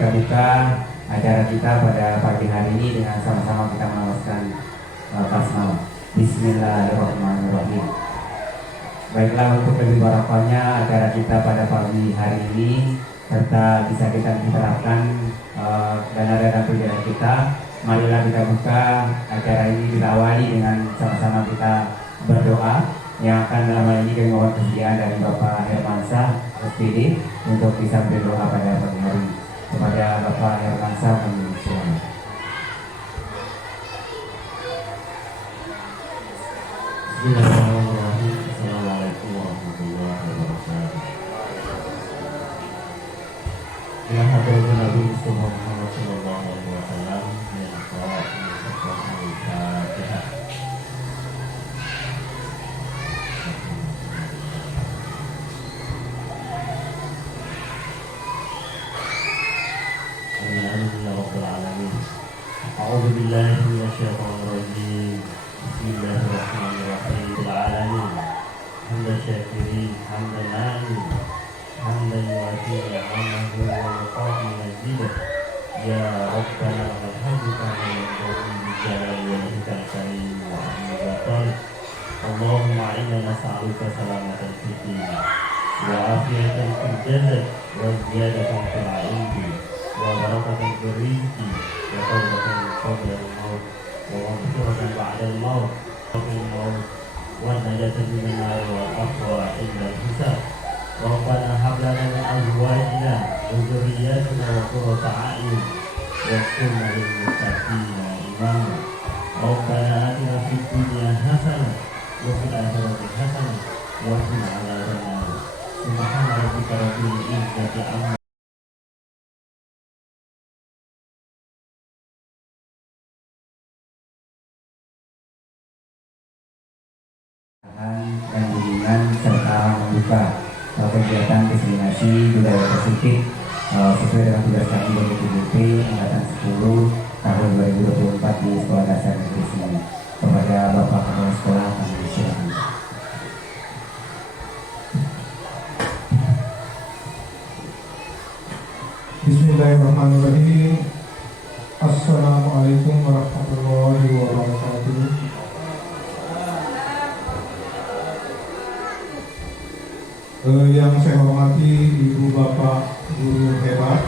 kita buka acara kita pada pagi hari ini dengan sama-sama kita melafazkan basmalah. Bismillahirrahmanirrahim. Baiklah, untuk lebih barakahnya acara kita pada pagi hari ini serta bisa kita terapkan dana-dana pembelian kita, marilah kita buka acara ini, kita awali dengan sama-sama kita berdoa yang akan dalam hal ini kami mohon kesediaan dari Bapak Hermansyah SPD untuk bisa berdoa pada pagi hari ini. Kepada Bapak Hermansyah kami silakan. Bismillahirrahmanirrahim. Assalamualaikum warahmatullahi wabarakatuh. Ya hadratin Nabi Muhammad sallallahu alaihi wasallam, ya Allah, Al-Fatihah. Amin ya rabbal alamin. A'udzu billahi minasyaitonir rajim. Bismillahirrahmanirrahim. Alamin. Hamdan syakirin, hamdan na'imin, hamdan yu'ati ni'amahu wa yuqati mazidah. Ya Rabbana walhamdu kama yanbaghi li jalali wajhikal karim wa ahli batal. Allahumma inna nas'aluka salamatan fid din wa afiyatan fil jasad wa ziyadatan fil ilmi wa barakatan fil rizqi wa tawbatan qabla al-maut wa maghfiratan ba'da al-maut wa najatan minan nar wal afwa inda al-hisab. Rabbana hab lana min azwajina wa dhurriyyatina qurrata a'yun waghfirna lil muttaqina imama. Rabbana atina fid dunya hasanah wa fil akhirati hasanah wa qina adzabannar. Subhana rabbika rabbil izzati amma dan bimbingan serta membuka kegiatan destinasi budaya positif sesuai dengan tugas kami dari PDP Angkatan 10 tahun 2024 di Sekolah Dasar Negeri Sini. Kepada Bapak Kepala Sekolah kami silakan. Bismillahirrahmanirrahim. Assalamualaikum warahmatullahi wabarakatuh. Yang saya hormati Ibu Bapak Guru hebat,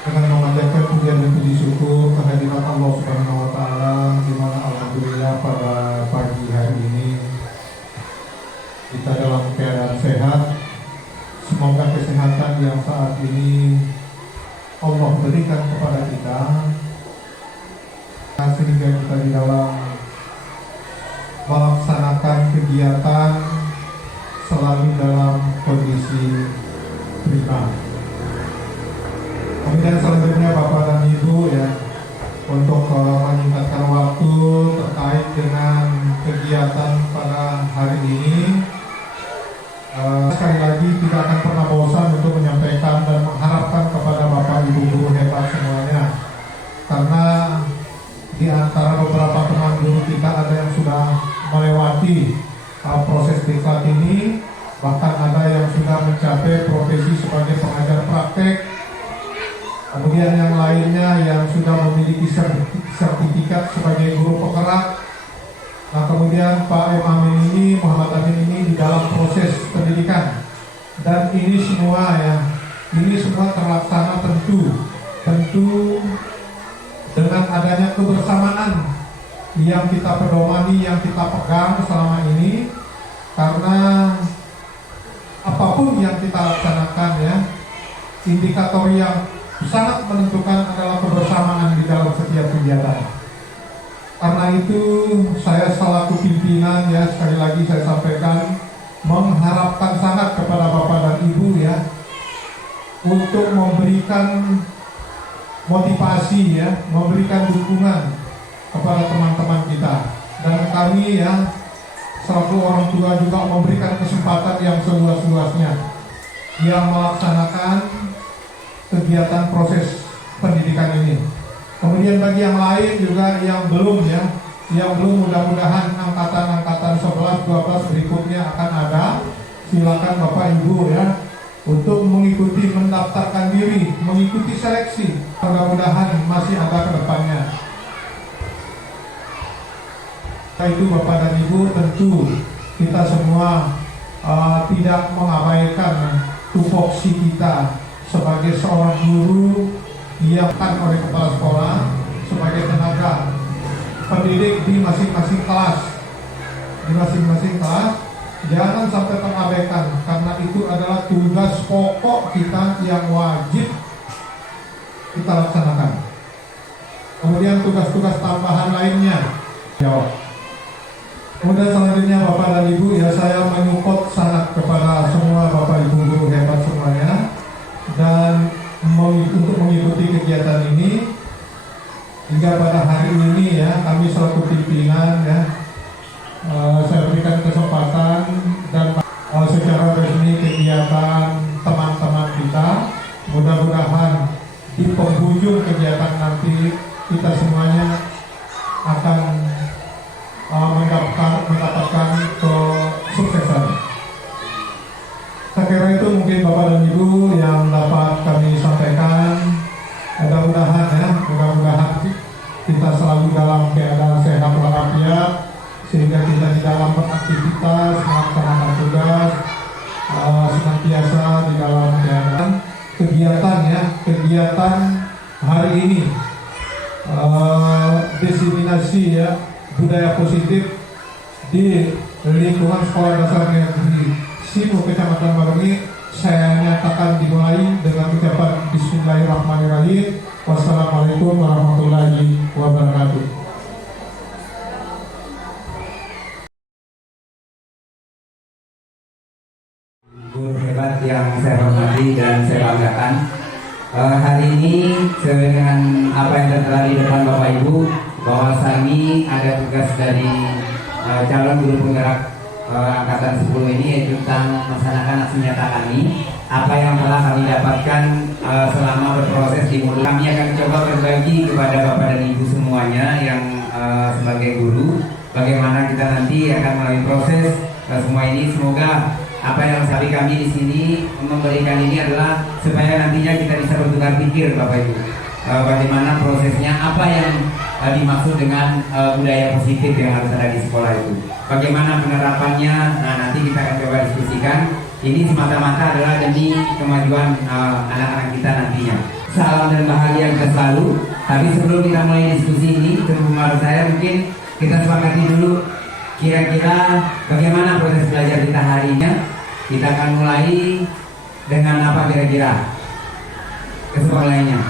dengan memanjatkan pujian dan puji syukur kehadiran Allah Subhanahu wa Ta'ala, di mana alhamdulillah pada pagi hari ini kita dalam keadaan sehat. Semoga kesehatan yang saat ini Allah berikan kepada kita sehingga kita di dalam melaksanakan kegiatan selalu dalam kondisi prima. Kemudian selanjutnya Bapak dan Ibu ya, untuk menyingkatkan waktu terkait dengan kegiatan pada hari ini, sekali lagi tidak akan pernah bosan untuk menyampaikan dan mengharapkan kepada Bapak Ibu guru hebat semuanya, karena di antara beberapa teman guru kita ada yang sudah melewati proses diklat ini, bahkan ada yang sudah mencapai profesi sebagai pengajar praktek, kemudian yang lainnya yang sudah memiliki sertifikat sebagai guru penggerak. Nah, kemudian Pak M. Amin ini, Muhammad Amin ini di dalam proses pendidikan, dan ini semua terlaksana tentu dengan adanya kebersamaan yang kita pedomani, yang kita pegang selama ini, karena apapun yang kita laksanakan ya, indikator yang sangat menentukan adalah kebersamaan di dalam setiap kegiatan. Karena itu saya selaku pimpinan ya, sekali lagi saya sampaikan, mengharapkan sangat kepada Bapak dan Ibu ya, untuk memberikan motivasi ya, memberikan dukungan kepada teman-teman kita, dan kami ya selaku orang tua juga memberikan kesempatan yang seluas-luasnya yang melaksanakan kegiatan proses pendidikan ini. Kemudian bagi yang lain juga yang belum mudah-mudahan angkatan 11, 12 berikutnya akan ada, silakan Bapak Ibu ya untuk mengikuti mengikuti mendaftarkan diri, mengikuti seleksi. Mudah-mudahan masih ada ke depannya. Itu Bapak dan Ibu, tentu kita semua tidak mengabaikan tupoksi kita sebagai seorang guru yang oleh kepala sekolah, sebagai tenaga pendidik di masing-masing kelas. Di masing-masing kelas, jangan sampai terabaikan, karena itu adalah tugas pokok kita yang wajib kita laksanakan. Kemudian tugas-tugas tambahan lainnya, jawab. Kemudian selanjutnya Bapak dan Ibu, ya saya menyupport sangat kepada semua Bapak Ibu guru hebat semuanya, dan untuk mengikuti kegiatan ini hingga pada hari ini ya, kami selaku pimpinan ya, saya berikan kesempatan dan secara resmi kegiatan teman-teman kita. Mudah-mudahan di penghujung kegiatan nanti kita semuanya akan mendapatkan kesuksesan. Saya kira itu mungkin Bapak dan Ibu yang dapat kami sampaikan. Mudah-mudahan kita selalu dalam keadaan sehat walafiat, sehingga kita di dalam beraktivitas, melaksanakan tugas, senantiasa di dalam keadaan kegiatan hari ini, diseminasi ya budaya positif di lingkungan Sekolah Dasar Negeri Simu Kecamatan Marengi. Saya nyatakan dimulai dengan ucapan Bismillahirrahmanirrahim. Wassalamualaikum warahmatullahi wabarakatuh. Guru hebat yang saya hormati dan saya banggakan, hari ini sesuai dengan apa yang tertera di depan Bapak Ibu, bahwa kami ada tugas dari calon guru penggerak angkatan 10 ini, yaitu tentang melaksanakan aksi nyata kami, apa yang telah kami dapatkan selama berproses di mulut. Kami akan coba berbagi kepada Bapak dan Ibu semuanya yang sebagai guru, bagaimana kita nanti akan melalui proses semua ini. Semoga apa yang sabi kami di sini memberikan ini adalah supaya nantinya kita bisa bertukar pikir Bapak Ibu, bagaimana prosesnya, apa yang dimaksud dengan budaya positif yang harus ada di sekolah itu, bagaimana penerapannya. Nah, nanti kita akan coba diskusikan. Ini semata-mata adalah demi kemajuan anak-anak kita nantinya. Salam dan bahagia kita selalu. Tapi sebelum kita mulai diskusi ini, terutama saya mungkin kita sepakati dulu kira-kira bagaimana proses belajar kita hari ini. Kita akan mulai dengan apa kira-kira kesemuanya.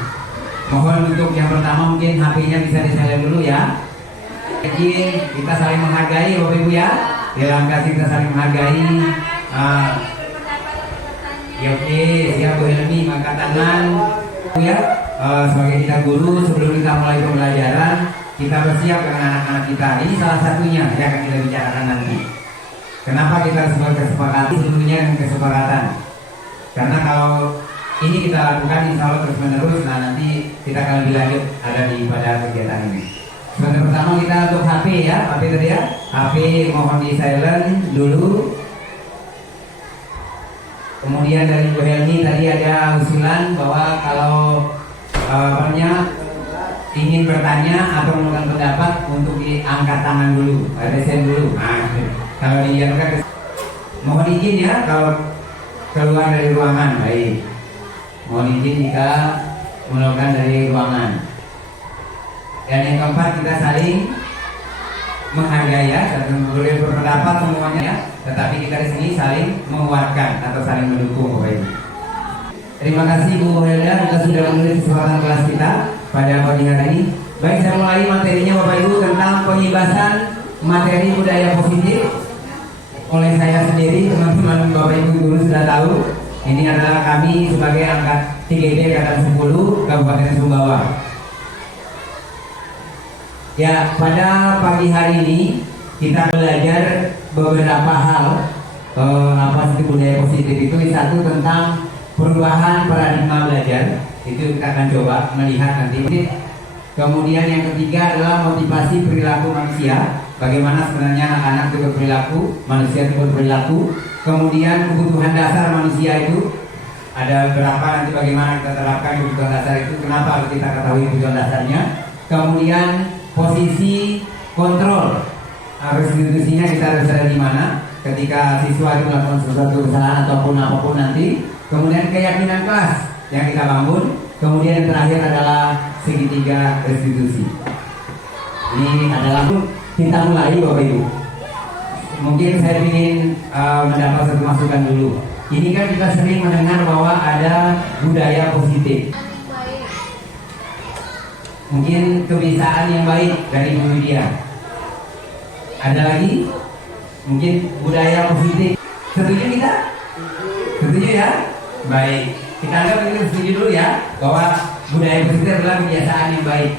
Mohon untuk yang pertama mungkin HP-nya bisa di-silent dulu ya. Jadi kita saling menghargai Bapak Ibu ya. Dalam kasih kita saling menghargai. Ya oke, siap Bu Helmi, angkat tangan ya. Sebagai kita guru, sebelum kita mulai pembelajaran, kita bersiap dengan anak-anak kita. Ini salah satunya yang akan kita bicarakan nanti. Kenapa kita harus berkesepakatan? Sebelumnya dengan kesepakatan. Karena kalau ini kita lakukan insya Allah terus menerus, nah nanti kita akan lebih lanjut ada di pada kegiatan ini. Sebentar pertama kita untuk HP ya, HP tadi ya. HP mohon di silent dulu. Kemudian dari Bu Helmi tadi ada usulan bahwa kalau ingin bertanya atau menentukan pendapat untuk diangkat tangan dulu, resen dulu. Nah, kalau diizinkan, mohon izin ya kalau keluar dari ruangan. Baik, mohon izin jika melakukan dari ruangan. Dan yang keempat, kita saling menghargai ya, dan boleh berpendapat semuanya ya, tetapi kita di sini saling menguatkan atau saling mendukung Bapak Ibu. Terima kasih Bu Helda, kita sudah menulis kesempatan kelas kita pada pagi hari ini. Baik, saya mulai materinya Bapak Ibu tentang pengibasan materi budaya positif oleh saya sendiri. Teman-teman Bapak Ibu guru sudah tahu, ini adalah kami sebagai angkat 3B angkatan 10 Kabupaten Sumbawa. Ya, pada pagi hari ini kita belajar beberapa hal apa itu budaya positif itu. Satu tentang perubahan paradigma belajar, itu kita akan coba melihat nanti. Kemudian yang ketiga adalah motivasi perilaku manusia, bagaimana sebenarnya anak-anak itu berperilaku, manusia itu berperilaku. Kemudian kebutuhan dasar manusia itu ada berapa nanti bagaimana kita terapkan kebutuhan dasar itu, kenapa harus kita ketahui kebutuhan dasarnya. Kemudian posisi kontrol restitusinya kita harus ada di mana ketika siswa itu melakukan sesuatu kesalahan ataupun apapun nanti. Kemudian keyakinan kelas yang kita bangun. Kemudian yang terakhir adalah segitiga restitusi. Ini adalah kita mulai Bapak Ibu. Mungkin saya ingin mendapat satu masukan dulu. Ini kan kita sering mendengar bahwa ada budaya positif. Mungkin kebiasaan yang baik dari Bu Widya. Ada lagi? Mungkin budaya positif. Setuju kita? Setuju ya? Baik. Kita anggap ini setuju dulu ya, bahwa budaya positif adalah kebiasaan yang baik.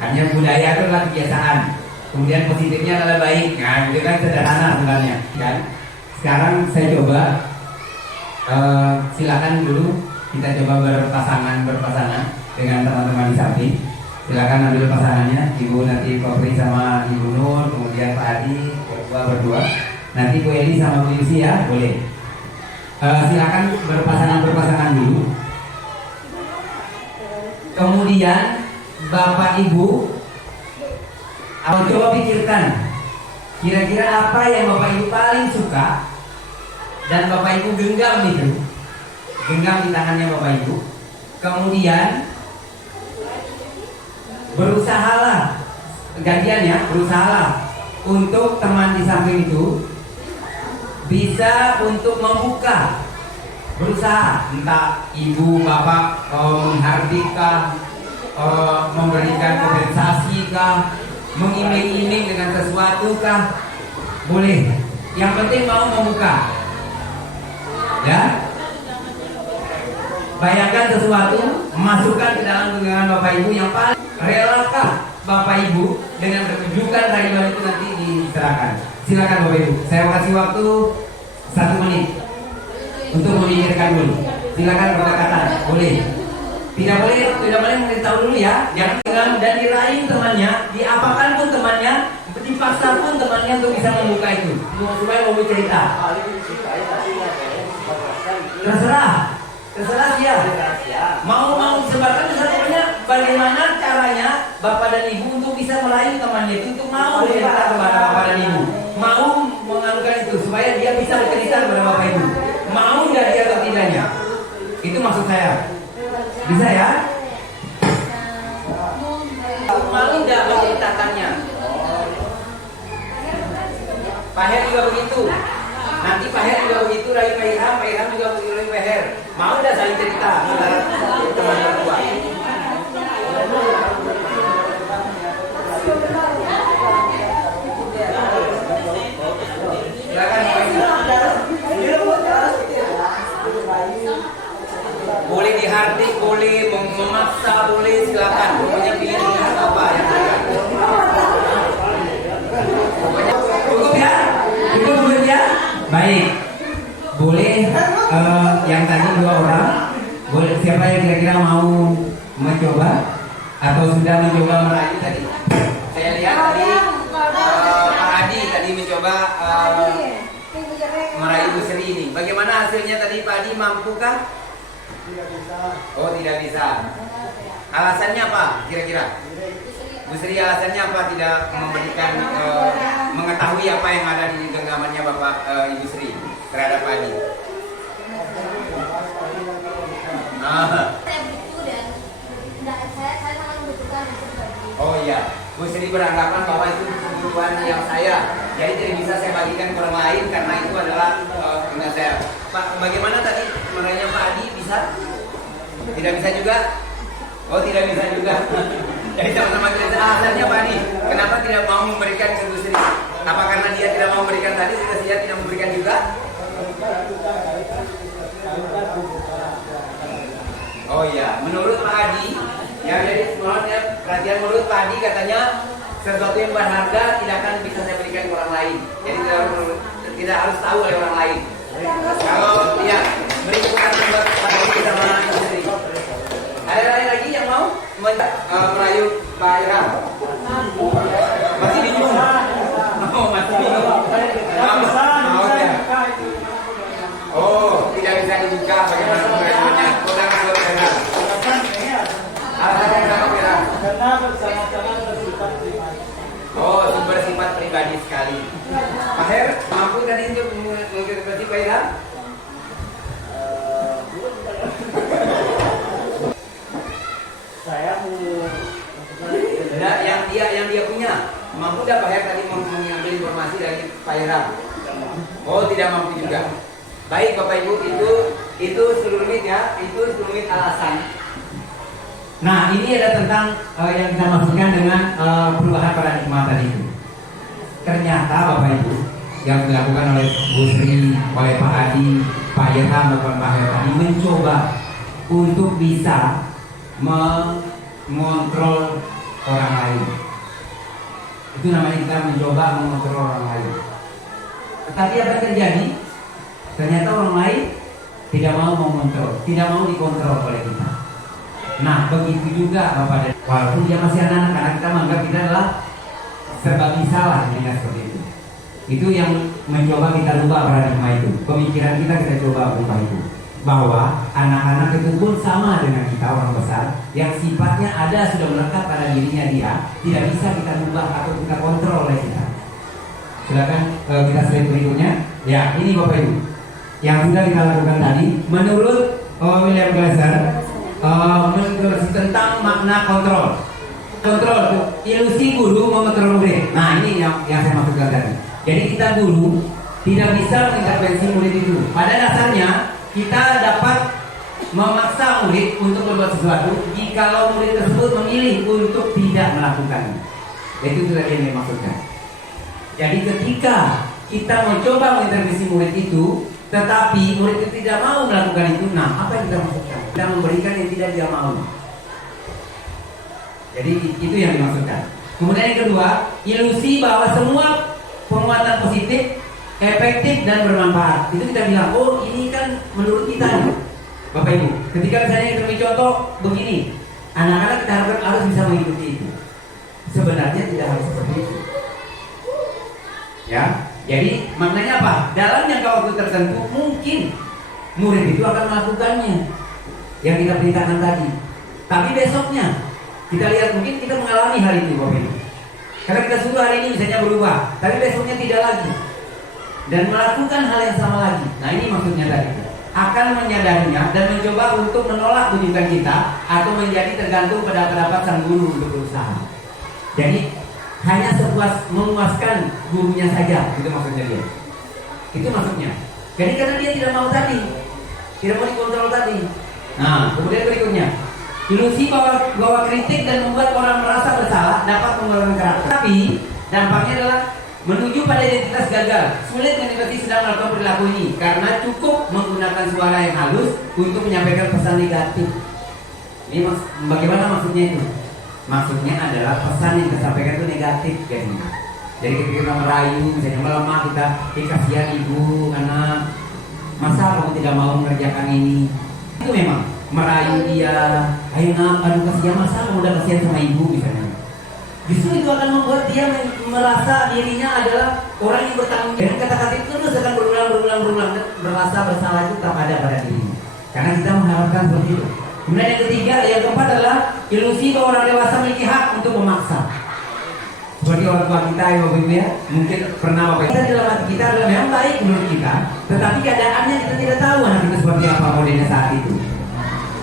Hanya budaya itu adalah kebiasaan. Kemudian positifnya adalah baik. Nah, itu kan sederhana sebenarnya, kan? Sekarang saya coba, silakan dulu kita coba berpasangan dengan teman-teman di samping. Silakan ambil pasangannya, Ibu nanti Kopri sama Ibu Nur, kemudian Pak Adi berdua. Nanti Bu Eli sama Bu Yusi ya, boleh. Silakan berpasangan dulu. Kemudian Bapak Ibu coba pikirkan kira-kira apa yang Bapak Ibu paling suka dan Bapak Ibu genggam itu, genggam di tangannya Bapak Ibu. Kemudian berusahalah, gantian ya, berusahalah untuk teman di samping itu bisa untuk membuka, berusaha, entah ibu bapak menghardikah, memberikan kompensasi kah, mengiming-iming dengan sesuatu kah, boleh. Yang penting mau membuka, ya. Bayangkan sesuatu, masukkan ke dalam genggaman Bapak Ibu yang paling relakah Bapak Ibu dengan tunjukkan rayuan itu nanti diserahkan. Silakan Bapak Ibu, saya kasih waktu 1 menit untuk memikirkan dulu. Silakan berkata, boleh. Tidak boleh memberitahu dulu ya. Jangan dan diraih temannya, diapakan pun temannya, dipaksa pun temannya untuk bisa membuka itu, supaya mau cerita. Terserah dia. Mau sebarkan misalnya bagaimana caranya Bapak dan Ibu untuk bisa meraih temannya itu, untuk mau cerita kepada Bapak dan Ibu, mau menganukan itu supaya dia bisa bercerita kepada Bapak Ibu. Mau nggak dia atau tidaknya? Itu maksud saya. Bisa ya? Mau nggak menceritakannya? Pak Her juga begitu. Nanti Pak Her juga begitu, raih Pak Ilham juga begitu raih Pak Her. Mau nggak saling cerita antara teman berdua? Boleh dihardik, boleh memaksa, boleh, silakan. Pokoknya pilih apa yang ada. Cukup ya? Cukup ya? Baik. Boleh yang tadi 2 orang. Boleh, siapa yang kira-kira mau mencoba atau sudah mencoba meraih tadi? Saya lihat tadi Pak Adi tadi mencoba meraih Bu Sri ini. Bagaimana hasilnya tadi Pak Adi, mampukah? Tidak bisa. Oh, tidak bisa. Alasannya apa kira-kira? Bu Sri, alasannya apa tidak memberikan mengetahui apa yang ada di genggamannya Bapak Ibu Sri terhadap Pak Adi? Saya sangat membutuhkan itu. Oh iya, Bu Sri beranggapan bahwa itu kebutuhan yang saya, jadi tidak bisa saya bagikan ke orang lain karena itu adalah dengan saya. Pak, bagaimana tadi menurutnya Pak Adi, bisa? Tidak bisa juga? Oh, tidak bisa juga. Jadi sama-sama kita alasannya Pak Adi, kenapa tidak mau memberikan ke Bu Sri? Apa karena dia tidak mau memberikan tadi, sehingga dia tidak memberikan juga? Oh iya, menurut Pak Adi, ya jadi perhatian menurut Pak Adi katanya sesuatu yang berharga tidak akan bisa saya berikan ke orang lain. Jadi tidak harus tahu oleh orang lain. Kalau ya beri kesempatan buat Pak Adi sama Ibu Sri. Ada lagi yang mau merayu Pak Ilham? Masih bingung? Oh, masih bingung. Oh, tidak bisa dibuka bagaimana sulit alasan. Nah, ini ada tentang yang kita maksudkan dengan perubahan paradigma tadi itu. Ternyata Bapak Ibu yang dilakukan oleh Bu Sri, oleh Pak Adi, Pak Yeta, maupun Pak Hera tadi mencoba untuk bisa mengontrol orang lain. Itu namanya kita mencoba mengontrol orang lain. Tetapi apa yang terjadi? Ternyata orang lain tidak mau mengontrol, tidak mau dikontrol oleh kita. Nah, begitu juga Bapak dan walaupun dia masih anak-anak, karena kita menganggap kita adalah serba bisa lah, seperti itu. Itu yang mencoba kita rubah paradigma itu. Pemikiran kita coba ubah itu. Bahwa anak-anak itu pun sama dengan kita orang besar, yang sifatnya ada sudah melekat pada dirinya dia, tidak bisa kita rubah atau kita kontrol oleh kita. Silakan kita slide berikutnya. Ya, ini Bapak Ibu yang sudah kita lakukan tadi menurut William Glasser, menurut tentang makna kontrol. Kontrol itu ilusi guru mengontrol murid. Nah, ini yang saya maksudkan tadi. Jadi kita guru tidak bisa mengintervensi murid itu. Pada dasarnya kita dapat memaksa murid untuk berbuat sesuatu jikalau murid tersebut memilih untuk tidak melakukannya. Itu sudah yang dimaksudkan. Jadi ketika kita mencoba mengintervensi murid itu, tetapi murid itu tidak mau melakukan itu, nah apa yang kita maksudkan? Kita memberikan yang tidak dia mau. Jadi itu yang dimaksudkan. Kemudian yang kedua, ilusi bahwa semua penguatan positif efektif dan bermanfaat. Itu kita bilang, oh ini kan menurut kita nih, Bapak Ibu. Ketika misalnya kita beri contoh begini, anak-anak kita harus bisa mengikuti itu. Sebenarnya tidak harus seperti itu. Ya, jadi maknanya apa? Dalam jangka waktu tertentu mungkin murid itu akan melakukannya yang kita perintahkan tadi. Tapi besoknya kita lihat mungkin kita mengalami hal itu, Bapak Ibu. Karena kita suruh hari ini misalnya berubah, tapi besoknya tidak lagi. Dan melakukan hal yang sama lagi. Nah, ini maksudnya tadi. Akan menyadarinya dan mencoba untuk menolak tuntutan kita atau menjadi tergantung pada pendapat sang guru untuk berusaha. Jadi hanya memuaskan gurunya saja, itu maksudnya dia. Itu maksudnya. Jadi karena dia tidak mau tadi, tidak mau dikontrol tadi. Nah, kemudian berikutnya, ilusi bahwa kritik dan membuat orang merasa bersalah dapat mengeluarkan karakter. Tapi dampaknya adalah menuju pada identitas gagal. Sulit menikmati sedang melakukan perilaku ini karena cukup menggunakan suara yang halus untuk menyampaikan pesan negatif. Ini bagaimana maksudnya itu? Maksudnya adalah pesan yang kita sampaikan itu negatif jadinya. Jadi ketika kita merayu, misalnya melemah kita, kasihan ibu, anak, masa kamu tidak mau mengerjakan ini? Itu memang merayu dia, ayo nak, aduh kasihan, masa kamu udah kasihan sama ibu misalnya. Justru itu akan membuat dia merasa dirinya adalah orang yang bertanggung jawab. Dan kata-kata itu terus akan berulang, merasa bersalah itu tak ada pada dirinya. Karena kita mengharapkan seperti itu. Kemudian yang ketiga, yang keempat adalah ilusi bahwa orang dewasa memiliki hak untuk memaksa. Seperti orang tua kita, ya Bapak Ibu ya, mungkin pernah Bapak Ibu. Kita dalam hati kita adalah memang baik menurut kita, tetapi keadaannya kita tidak tahu anak itu seperti apa modelnya saat itu.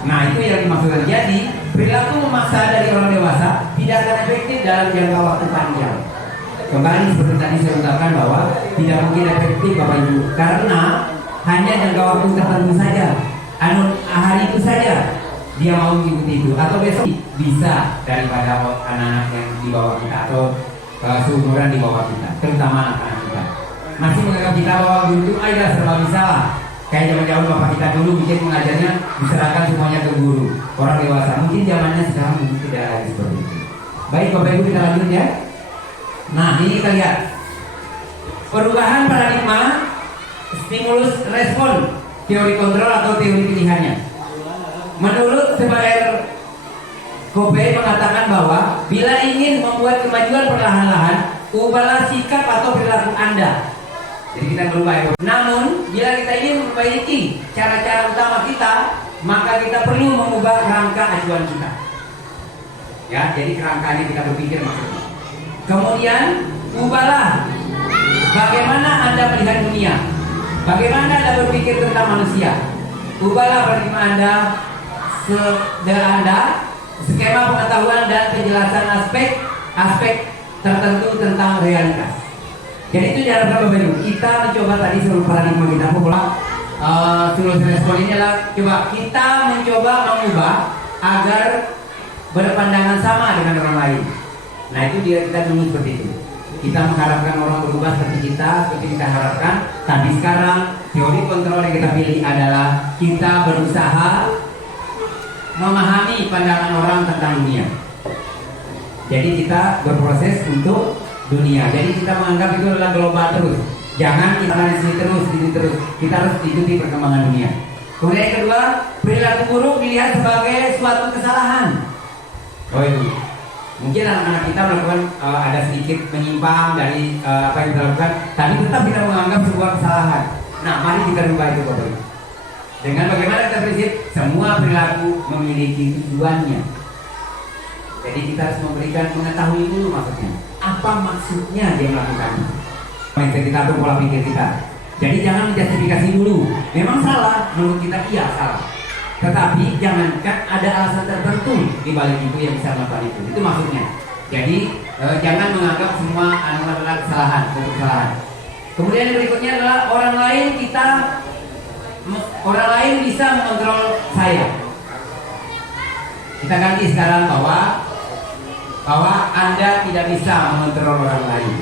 Nah, itu yang dimaksudkan. Jadi perilaku memaksa dari orang dewasa tidak akan efektif dalam jangka waktu panjang. Kembali seperti tadi saya ungkapkan bahwa tidak mungkin efektif Bapak Ibu, karena hanya jangka waktu tertentu saja. Hari itu saja dia mau mengikuti itu, atau besok bisa daripada anak-anak yang di bawah kita atau seumuran di bawah kita, terutama anak-anak kita masih menganggap kita bahwa guru itu adalah serba bisa lah. Kayak zaman-zaman bapak kita dulu mungkin mengajarnya diserahkan semuanya ke guru. Orang dewasa mungkin zamannya sekarang mungkin tidak lagi seperti itu. Baik Bapak Ibu, kita lanjut ya. Nah, ini kita lihat perubahan paradigma, stimulus respon, teori kontrol atau teori pilihannya. Menurut Sebaer Kobe mengatakan bahwa bila ingin membuat kemajuan perlahan-lahan, ubahlah sikap atau perilaku Anda. Jadi kita berubah ya. Namun bila kita ingin memperbaiki cara-cara utama kita, maka kita perlu mengubah kerangka acuan kita. Ya, jadi kerangkanya kita berpikir maksudnya. Kemudian ubahlah bagaimana Anda melihat dunia, bagaimana Anda berpikir tentang manusia. Ubahlah paradigma Anda, skema pengetahuan dan penjelasan aspek tertentu tentang realitas. Jadi itu diharapkan Bapak Ibu, kita mencoba tadi seluruh paradigma kita solusi respon ini adalah coba kita mencoba mengubah agar berpandangan sama dengan orang lain. Nah itu dia kita dulu seperti itu. Kita mengharapkan orang berubah seperti kita harapkan. Tapi sekarang teori kontrol yang kita pilih adalah kita berusaha memahami pandangan orang tentang dunia. Jadi kita berproses untuk dunia. Jadi kita menganggap itu adalah global terus. Jangan kita di sini terus. Kita harus ikuti perkembangan dunia. Kemudian yang kedua, perilaku buruk dilihat sebagai suatu kesalahan. Oh itu. Mungkin anak-anak kita melakukan ada sedikit menyimpang dari apa yang kita lakukan, tapi tetap kita menganggap sebuah kesalahan. Nah, mari kita rubah itu Bapak Ibu. Dengan bagaimana kita prinsip semua perilaku memiliki tujuannya. Jadi kita harus mengetahui dulu maksudnya. Apa maksudnya dia melakukannya? Mindset kita atau pola pikir kita. Jadi jangan menjustifikasi dulu. Memang salah, menurut kita iya salah. Tetapi jangankan ada alasan tertentu di balik itu yang bisa melakukan itu. Itu maksudnya. Jadi jangan menganggap semua adalah kesalahan. Kemudian yang berikutnya adalah orang lain bisa mengontrol saya. Kita ganti sekarang bahwa Anda tidak bisa mengontrol orang lain.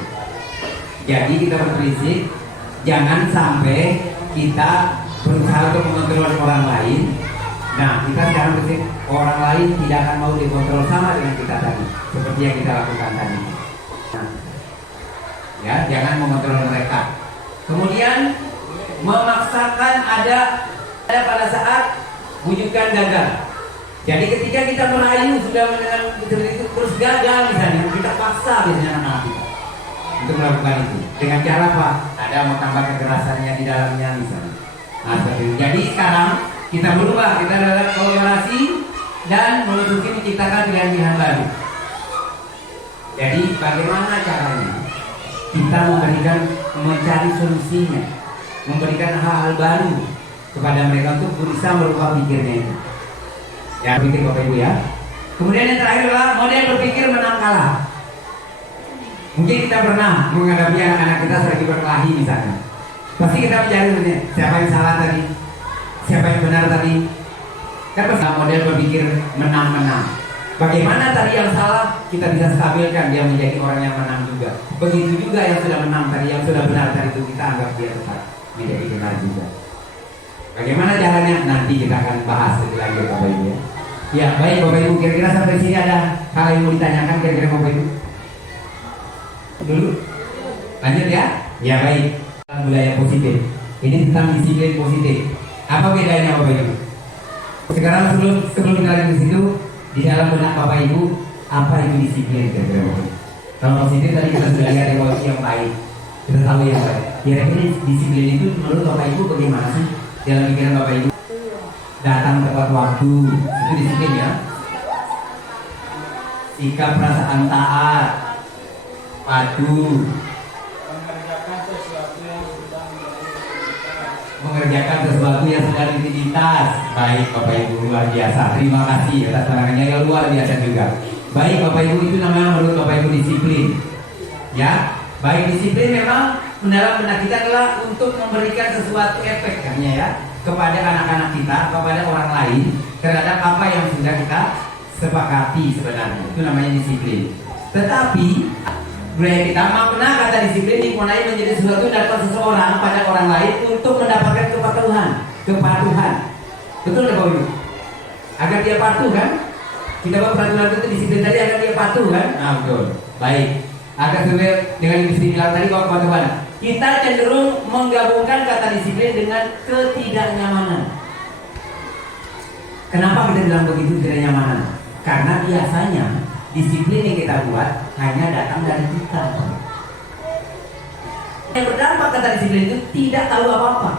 Jadi kita berprinsip jangan sampai kita berusaha untuk mengontrol orang lain. Nah, kita sekarang berpikir orang lain tidak akan mau dikontrol sama dengan kita tadi, seperti yang kita lakukan tadi. Nah, ya, jangan mengontrol mereka. Kemudian memaksakan ada pada saat bujukan gagal. Jadi ketika kita merayu sudah mendengar itu terus gagal misalnya, kita paksa biasanya anak-anak kita untuk melakukan itu. Dengan cara apa? Ada mau tambah kekerasannya di dalamnya misalnya. Nah, seperti itu. Jadi sekarang kita berubah, kita adalah kolaborasi dan menciptakan pilihan-pilihan baru. Jadi bagaimana caranya? Kita mencari solusinya, memberikan hal-hal baru kepada mereka untuk berusaha merubah pikirnya itu. Ya, pikir Bapak Ibu ya. Kemudian yang terakhir adalah model berpikir menang kalah. Mungkin kita pernah menghadapi anak-anak kita lagi berkelahi misalnya. Pasti kita mencari siapa yang salah tadi, siapa yang benar tadi. Kan pasti model berpikir menang-menang. Bagaimana tadi yang salah kita bisa stabilkan dia menjadi orang yang menang juga. Begitu juga yang sudah menang tadi, yang sudah benar tadi itu kita anggap dia tetap menjadi benar juga. Bagaimana caranya? Nanti kita akan bahas lebih lanjut Bapak Ibu ya. Ya baik Bapak Ibu, kira-kira sampai sini ada hal yang mau ditanyakan kira-kira Bapak Ibu? Dulu? Lanjut ya? Ya baik. Budaya positif. Ini tentang disiplin positif. Apa bedanya Bapak Ibu? Sekarang sebelum kita lanjut ke situ, di dalam benak Bapak Ibu apa itu disiplin kira-kira Bapak Ibu? Kalau positif tadi kita sudah lihat evaluasi yang baik, kita tahu yang baik. Kira-kira disiplin itu menurut Bapak Ibu bagaimana sih? Dalam pikiran Bapak Ibu, datang tepat waktu itu disiplin ya. Sikap perasaan taat, patuh, mengerjakan sesuatu yang sedang rutinitas. Baik Bapak Ibu, luar biasa. Terima kasih atas pandangannya yang luar biasa juga. Baik Bapak Ibu, itu namanya menurut Bapak Ibu disiplin. Ya, baik disiplin memang dalam benak kita adalah untuk memberikan sesuatu efek katanya ya kepada anak-anak kita, kepada orang lain terhadap apa yang sudah kita sepakati sebenarnya. Itu namanya disiplin. Tetapi budaya kita makna kata disiplin dimaknai menjadi sesuatu dalam seseorang pada orang lain untuk mendapatkan kepatuhan. Betul nggak Bapak Ibu? Agar dia patuh kan? Kita buat peraturan itu disiplin tadi agar dia patuh kan? Nah betul. Baik. Agar sesuai dengan yang dibilang tadi bahwa kepatuhan. Kita cenderung menggabungkan kata disiplin dengan ketidaknyamanan. Kenapa kita bilang begitu tidak nyamanan? Karena biasanya disiplin yang kita buat hanya datang dari kita. Yang berdampak kata disiplin itu tidak tahu apa-apa.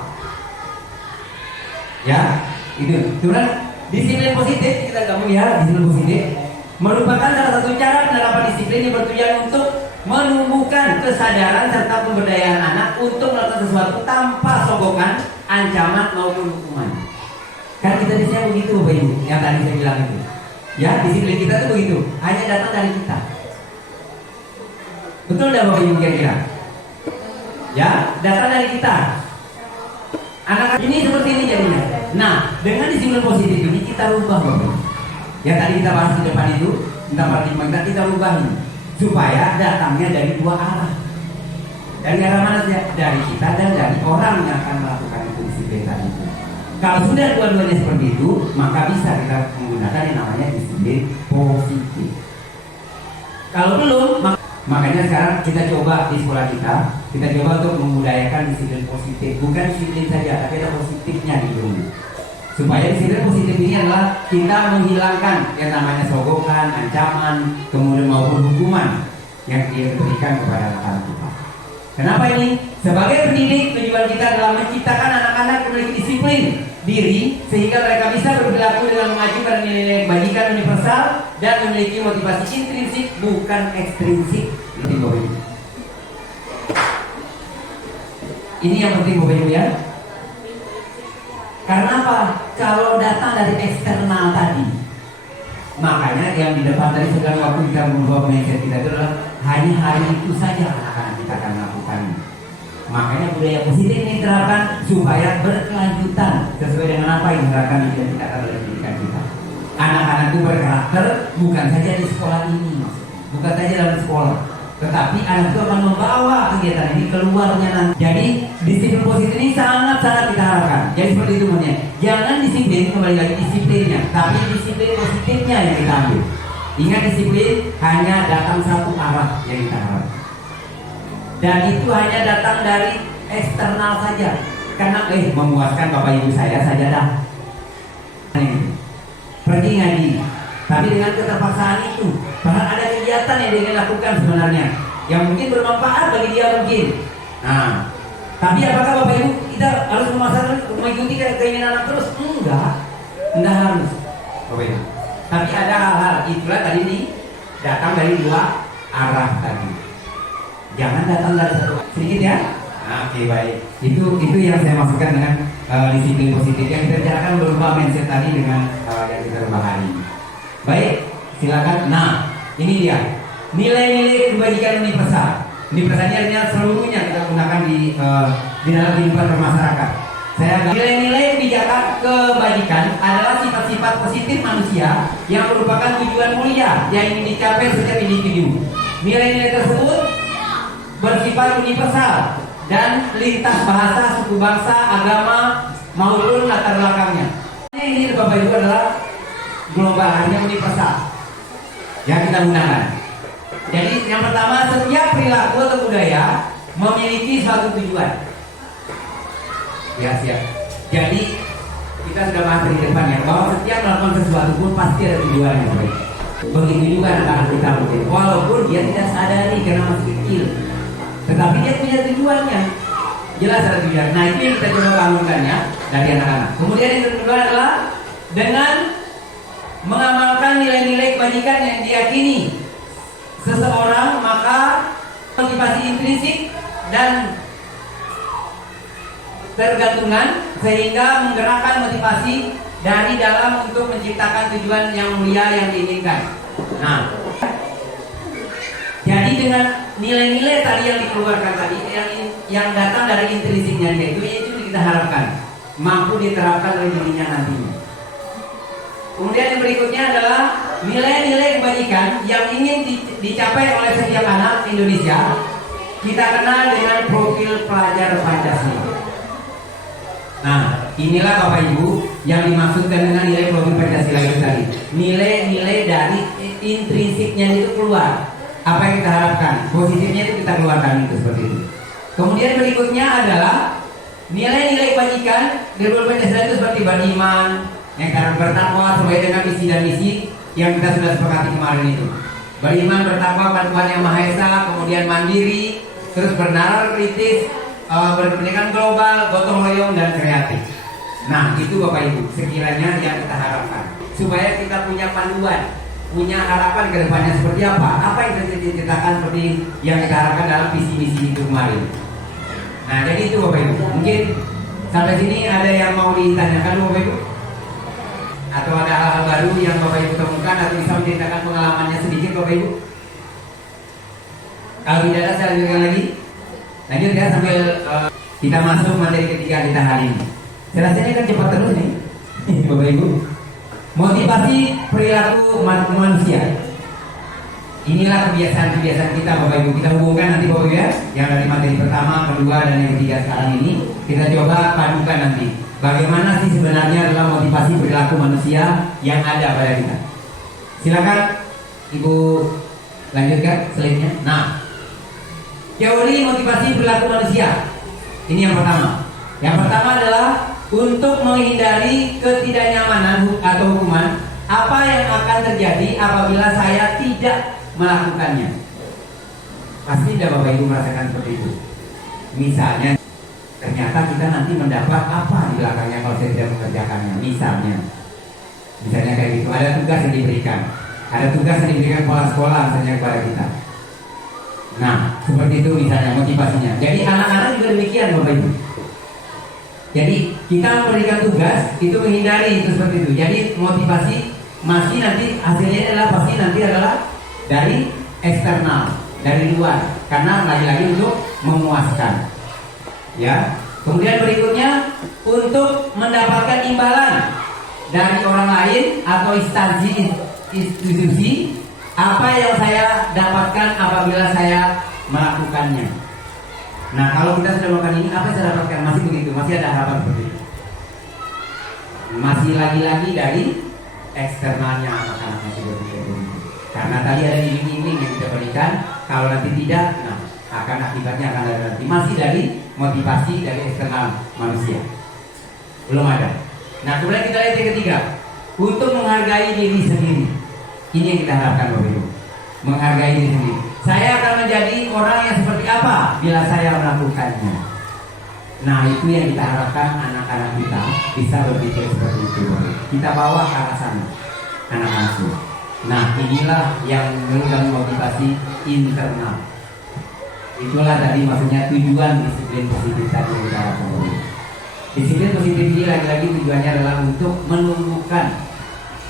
Ya, itu. Kemudian disiplin positif kita gabung ya, disiplin positif merupakan salah satu cara penerapan disiplin yang bertujuan untuk menumbuhkan kesadaran serta pemberdayaan anak untuk melakukan sesuatu tanpa sogokan, ancaman maupun hukuman. Kan kita di sini begitu Bapak Ibu, yang tadi saya bilang itu. Ya, disiplin kita itu begitu, hanya datang dari kita. Betul enggak Bapak Ibu kira-kira? Ya, datang dari kita. Anak ini seperti ini jadinya. Nah, dengan disiplin positif ini kita rubah Bapak. Ya tadi kita bahas di depan itu tentang paradigma kita rubah ini supaya datangnya dari dua arah. Dari arah mana saja? Dari kita dan dari orang yang akan melakukan itu disiplin tadi itu. Kalau sudah dua-duanya seperti itu, maka bisa kita menggunakan yang namanya disiplin positif. Kalau belum, makanya sekarang kita coba di sekolah kita coba untuk membudayakan disiplin positif. Bukan disiplin saja, tapi ada positifnya di dulu. Supaya disiplin positif ini adalah kita menghilangkan yang namanya sogokan, ancaman, kemudian maupun hukuman yang diberikan kepada anak-anak kita. Kenapa ini? Sebagai pendidik, tujuan kita adalah menciptakan anak-anak memiliki disiplin diri sehingga mereka bisa berperilaku dengan mengacu pada nilai kebajikan universal dan memiliki motivasi intrinsik bukan ekstrinsik. Ini yang penting Bapak Ibu ya. Karena apa? Kalau datang dari eksternal tadi, makanya yang di depan tadi segala waktu kita merubah mindset kita itu adalah hanya hari itu saja anak-anak kita akan melakukan. Makanya budaya positif ini diterapkan supaya berkelanjutan sesuai dengan apa yang diterapkan di kita oleh pendidikan kita. Anak-anak itu berkarakter bukan saja di sekolah ini, bukan saja dalam sekolah, tetapi anak itu akan membawa kegiatan ini keluarnya nanti. Jadi disiplin positif ini sangat-sangat kita harapkan. Jadi seperti itu maksudnya. Jangan disiplin kembali lagi disiplinnya, tapi disiplin positifnya yang kita ambil. Ingat disiplin hanya datang satu arah yang kita harapkan. Dan itu hanya datang dari eksternal saja. Karena memuaskan bapak ibu saya saja dah. Pergi ngaji, tapi dengan keterpaksaan itu. Padahal ada kegiatan yang dia lakukan sebenarnya yang mungkin bermanfaat bagi dia mungkin. Nah, tapi apakah bapak ibu kita harus mengikuti keinginan anak terus? Enggak harus bapak ibu. Tapi ada hal-hal itulah tadi ini datang dari dua arah tadi. Jangan datang dari satu sedikit ya. Nah, oke baik. Itu yang saya maksudkan dengan disiplin positif yang kita bicarakan berubah mindset tadi dengan yang kita ubah hari ini. Baik, silakan. Nah, ini dia nilai-nilai kebajikan universal. Universal ini artinya seluruhnya kita gunakan di dalam kehidupan bermasyarakat. Nilai-nilai kebajikan adalah sifat-sifat positif manusia yang merupakan tujuan mulia yang ingin dicapai setiap individu. Nilai-nilai tersebut bersifat universal dan lintas bahasa, suku bangsa, agama maupun latar belakangnya. Ini Bapak Ibu adalah global, hanya universal yang kita gunakan. Jadi yang pertama, setiap perilaku atau budaya memiliki suatu tujuan. Ya siap. Jadi kita sudah bahas di depan ya bahwa setiap melakukan sesuatu pun pasti ada tujuannya. Begitu juga anak-anak kita mungkin, walaupun dia tidak sadari karena masih kecil. Tetapi dia punya tujuannya. Jelas ada tujuan. Nah itu yang kita coba bangunkan ya dari anak-anak. Kemudian yang kedua adalah dengan mengamalkan nilai-nilai kebajikan yang diyakini seseorang, maka motivasi intrinsik dan tergantungan sehingga menggerakkan motivasi dari dalam untuk menciptakan tujuan yang mulia yang diinginkan. Nah, jadi dengan nilai-nilai tadi yang dikeluarkan tadi yang datang dari intrinsiknya dia itu kita harapkan mampu diterapkan oleh dirinya nantinya. Kemudian yang berikutnya adalah nilai-nilai kebajikan yang ingin dicapai oleh setiap anak Indonesia. Kita kenal dengan profil pelajar Pancasila. Nah, inilah Bapak Ibu yang dimaksudkan dengan nilai profil Pancasila itu tadi. Nilai-nilai dari intrinsiknya itu keluar. Apa yang kita harapkan? Positifnya itu kita keluarkan itu seperti itu. Kemudian berikutnya adalah nilai-nilai kebajikan dari profil Pancasila itu seperti beriman, yang karena bertakwa sesuai dengan visi dan misi yang kita sudah sepakati kemarin itu. Beriman, bertakwa pada Tuhan Yang Maha Esa, kemudian mandiri, terus bernalar kritis, berpendidikan global, gotong royong dan kreatif. Nah itu Bapak Ibu sekiranya yang kita harapkan supaya kita punya panduan, punya harapan ke depannya seperti apa yang bisa diceritakan seperti yang kita harapkan dalam visi misi itu kemarin. Nah jadi itu Bapak Ibu. Mungkin sampai sini ada yang mau ditanyakan Bapak Ibu? Atau ada hal-hal baru yang Bapak Ibu temukan atau bisa menceritakan pengalamannya sedikit Bapak Ibu? Kalau tidak ada saya lanjutkan lagi. Lanjut ya sambil kita masuk materi ketiga kita hari ini. Saya rasanya kan cepat terus nih, Bapak Ibu. Motivasi perilaku manusia. Inilah kebiasaan-kebiasaan kita, Bapak Ibu. Kita hubungkan nanti, Bapak Ibu ya, yang dari materi pertama, kedua, dan yang ketiga sekarang ini. Kita coba padukan nanti. Bagaimana sih sebenarnya adalah motivasi perilaku manusia yang ada pada kita. Silakan Ibu lanjutkan slide-nya. Nah, teori motivasi perilaku manusia. Ini yang pertama. Yang pertama adalah untuk menghindari ketidaknyamanan atau hukuman. Apa yang akan terjadi apabila saya tidak melakukannya? Pasti tidak Bapak Ibu merasakan seperti itu. Misalnya, ternyata kita nanti mendapat apa di belakangnya kalau saya tidak mengerjakannya. Misalnya kayak gitu. Ada tugas yang diberikan. Ada tugas yang diberikan kepala sekolah misalnya kepada kita. Nah, seperti itu misalnya motivasinya. Jadi anak-anak juga demikian Bapak Ibu. Jadi kita memberikan tugas itu menghindari itu seperti itu. Jadi motivasi masih nanti hasilnya adalah pasti nanti adalah dari eksternal, dari luar. Karena lagi-lagi untuk memuaskan. Ya. Kemudian berikutnya untuk mendapatkan imbalan dari orang lain atau instansi institusi apa yang saya dapatkan apabila saya melakukannya. Nah, kalau kita sudah melakukan ini, apa yang saya dapatkan? Masih begitu, masih ada harapan seperti itu. Masih lagi-lagi dari eksternalnya anak-anak masih berpikir begitu. Karena tadi ada iming-iming yang kita berikan, kalau nanti tidak, nah akan akibatnya akan ada nanti. Masih dari motivasi dari eksternal manusia. Belum ada. Nah, kemudian kita lihat yang ketiga, untuk menghargai diri sendiri. Ini yang kita harapkan Bapak Ibu. Menghargai diri sendiri. Saya akan menjadi orang yang seperti apa bila saya melakukannya. Nah, itu yang kita harapkan anak-anak kita bisa berpikir seperti itu. Kita bawa ke arah sana anak-anak itu. Nah, inilah yang menurunkan motivasi internal. Itulah tadi maksudnya tujuan disiplin positif tadi yang kita harapkan. Disiplin positif ini lagi-lagi tujuannya adalah untuk menumbuhkan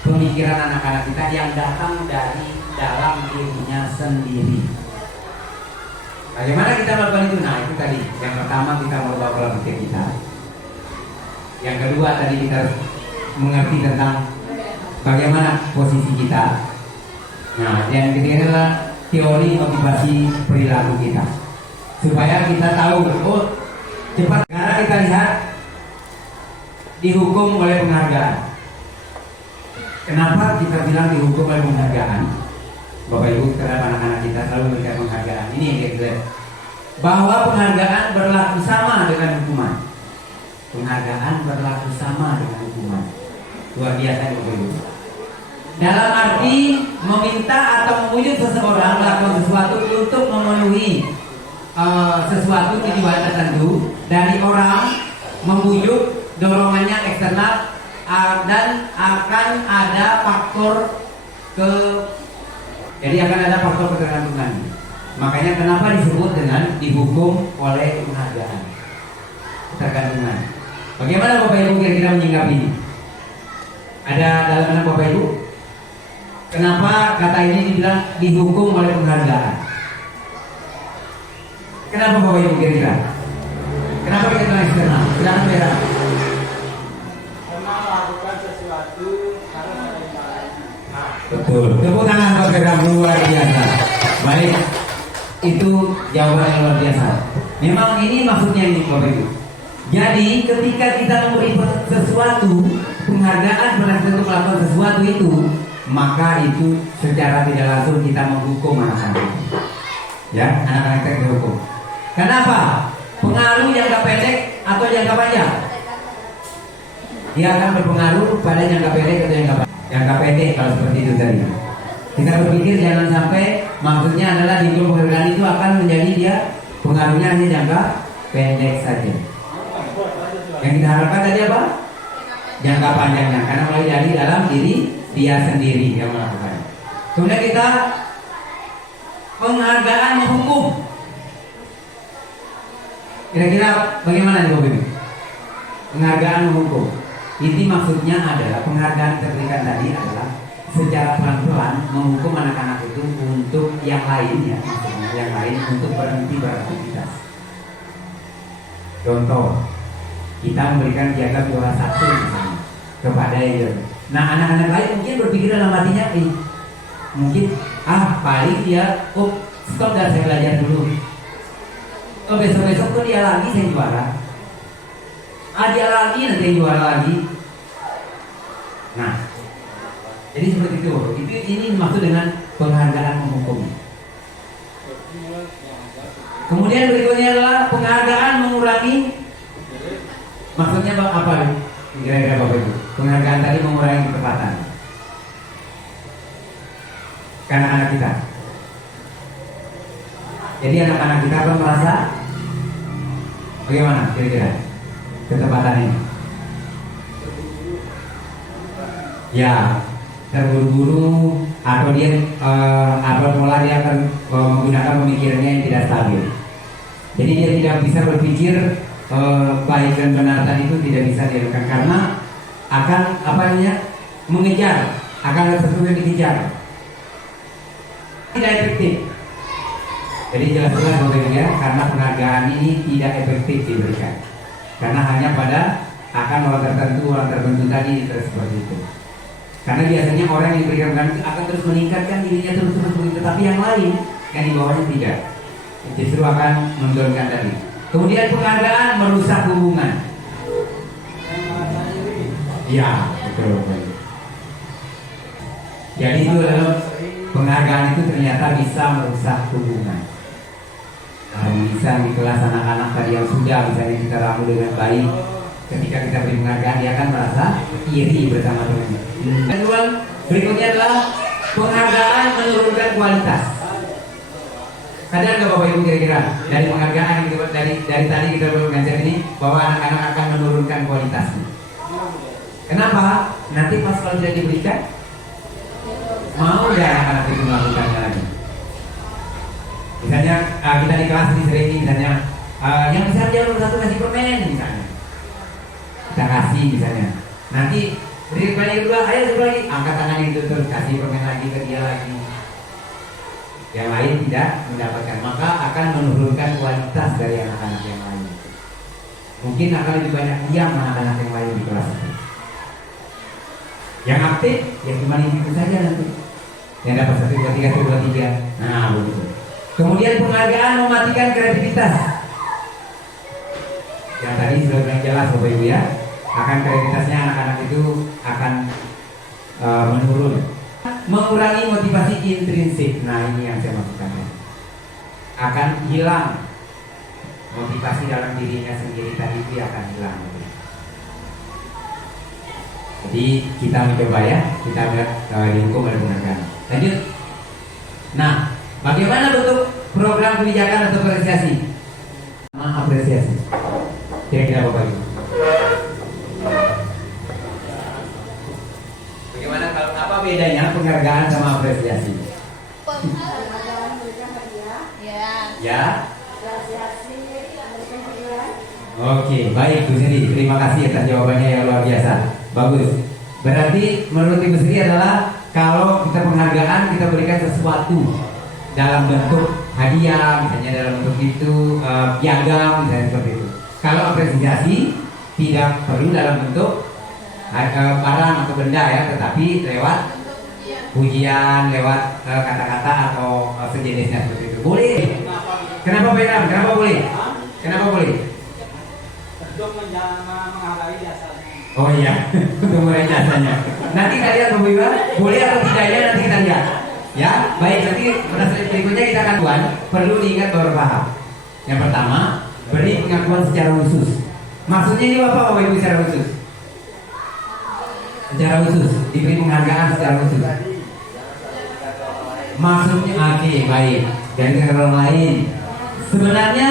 pemikiran anak-anak kita yang datang dari dalam dirinya sendiri. Bagaimana kita melakukan itu? Nah, itu tadi. Yang pertama kita merubah pola pikir kita. Yang kedua tadi kita harus mengerti tentang bagaimana posisi kita. Nah, yang ketiga adalah teori motivasi perilaku kita. Supaya kita tahu, oh cepat. Karena kita lihat dihukum oleh penghargaan. Kenapa kita bilang dihukum oleh penghargaan? Bapak Ibu, terhadap anak-anak kita selalu memberikan penghargaan. Ini yang kita lihat. Bahwa penghargaan berlaku sama dengan hukuman. Penghargaan berlaku sama dengan hukuman. Luar biasa Bapak Ibu. Dalam arti meminta atau memujuk seseorang melakukan sesuatu untuk memenuhi sesuatu tujuan tertentu dari orang, membujuk dorongannya eksternal, dan akan ada faktor jadi akan ada faktor ketergantungan. Makanya kenapa disebut dengan dihukum oleh penghargaan, ketergantungan. Bagaimana Bapak Ibu kira-kira menyingkapi ini? Ada dalam mana Bapak Ibu? Kenapa kata ini dibilang dihukum oleh penghargaan? Kenapa Bapak Ibu kira-kira? Kenapa kita bilang eksternal? Silakan Bera. Betul. Tepuk tangan Pak Bera, luar biasa. Baik. Itu jawaban yang luar biasa. Memang ini maksudnya ini Bapak Ibu. Jadi ketika kita memberi sesuatu penghargaan pada kita untuk melakukan sesuatu itu, maka itu secara tidak langsung kita menghukum anak-anak. Ya, anak-anak kita dihukum. Kenapa? Pengaruh jangka pendek atau jangka panjang? Dia akan berpengaruh pada jangka pendek atau jangka pendek kalau seperti itu tadi. Kita berpikir jangan sampai maksudnya adalah dihukum penghargaan itu akan menjadi dia pengaruhnya hanya jangka pendek saja. Yang kita harapkan tadi apa? Jangka panjangnya, karena mulai dari dalam diri dia sendiri yang melakukan. Kemudian kita penghargaan menghukum. Kira-kira bagaimana nih Bapak Ibu? Penghargaan menghukum. Ini maksudnya adalah penghargaan yang diberikan tadi adalah secara pelan-pelan menghukum anak-anak itu untuk yang lain ya, maksudnya yang lain untuk berhenti beraktivitas. Contoh, kita memberikan piagam juara 1 misalnya kepada itu. Nah anak-anak lain mungkin berpikir dalam hatinya, mungkin paling dia stop dan saya belajar dulu. Besok-besok tuh dia lagi saya juara. Dia lagi nanti yang juara lagi. Nah, jadi seperti itu. Ini dimaksud dengan penghargaan menghukum. Kemudian berikutnya adalah penghargaan mengurangi. Maksudnya apa? Kira-kira Bapak Ibu. Penghargaan tadi mengurangi ketepatan. Anak-anak kita. Jadi anak-anak kita akan merasa bagaimana kira-kira ketepatan ini? Ya, terburu-buru atau dia atau pola dia akan menggunakan pemikirannya yang tidak stabil. Jadi dia tidak bisa berpikir baik dan benar tadi itu tidak bisa dilakukan karena akan mengejar, akan sesuatu yang dikejar. Tidak efektif. Jadi jelas-jelas Bapak Ibu ya, karena penghargaan ini tidak efektif diberikan. Karena hanya pada akan orang tertentu tadi seperti itu. Karena biasanya orang yang diberikan penghargaan akan terus meningkatkan dirinya terus begitu, tapi yang lain yang di bawahnya tidak. Justru akan menurunkan tadi. Kemudian penghargaan merusak hubungan. Ya, betul. Jadi itu adalah penghargaan itu ternyata bisa merusak hubungan. Bisa di kelas anak-anak tadi yang sudah misalnya kita ramu dengan baik, ketika kita beri penghargaan dia akan merasa iri bersama temannya. Kedua, berikutnya adalah penghargaan menurunkan kualitas. Sadar nggak Bapak Ibu kira-kira dari penghargaan dari tadi kita belajar ini bahwa anak-anak akan menurunkan kualitasnya. Kenapa? Nanti pas kalau tidak diberikan, mau nggak anak-anak itu melakukannya lagi? Misalnya kita di kelas sering misalnya yang besar dia nomor 1 kasih permen misalnya, kita kasih misalnya. Nanti beri permen yang kedua, ayo satu lagi, angkat tangan itu terus kasih permen lagi ke dia lagi. Yang lain tidak mendapatkan, maka akan menurunkan kualitas dari anak-anak yang lain. Mungkin akan lebih banyak diam anak-anak yang lain di kelas itu. Yang aktif ya cuma itu saja nanti. Yang dapat 1, 2, 3, 1, 2, 3. Nah begitu. Kemudian penghargaan mematikan kreativitas. Yang tadi sudah bilang jelas Bapak Ibu ya, akan kreativitasnya anak-anak itu akan menurun. Mengurangi motivasi intrinsik. Nah ini yang saya maksudkan. Akan hilang motivasi dalam dirinya sendiri tadi itu akan hilang. Jadi kita mencoba ya, kita lihat dihukum oleh penghargaan. Lanjut. Nah, bagaimana bentuk program kebijakan atau apresiasi? Apresiasi. Kira-kira Bapak Ibu. Bagaimana kalau apa bedanya penghargaan sama apresiasi? Penghargaan memberikan hadiah. Ya. Apresiasi memberikan hadiah. Oke, baik Bu Sri. Terima kasih atas jawabannya yang luar biasa. Bagus. Berarti menurut Ibu Sri adalah kalau kita penghargaan kita berikan sesuatu dalam bentuk hadiah, misalnya dalam bentuk itu piagam, misalnya seperti itu. Kalau apresiasi tidak perlu dalam bentuk barang atau benda ya, tetapi lewat pujian, lewat kata-kata atau sejenisnya seperti itu. Boleh. Kenapa Pak? Kenapa boleh? Kenapa boleh? Untuk menghargai jasanya. Oh iya, untuk meraih jasanya. Nanti kalian boleh atau tidaknya nanti kita lihat. Ya, baik, nanti pada slide berikutnya kita akan perlu diingat beberapa hal. Yang pertama, beri pengakuan secara khusus. Maksudnya ini apa Bapak Ibu secara khusus? Secara khusus, diberi penghargaan secara khusus. Maksudnya, oke, baik. Dari orang lain. Sebenarnya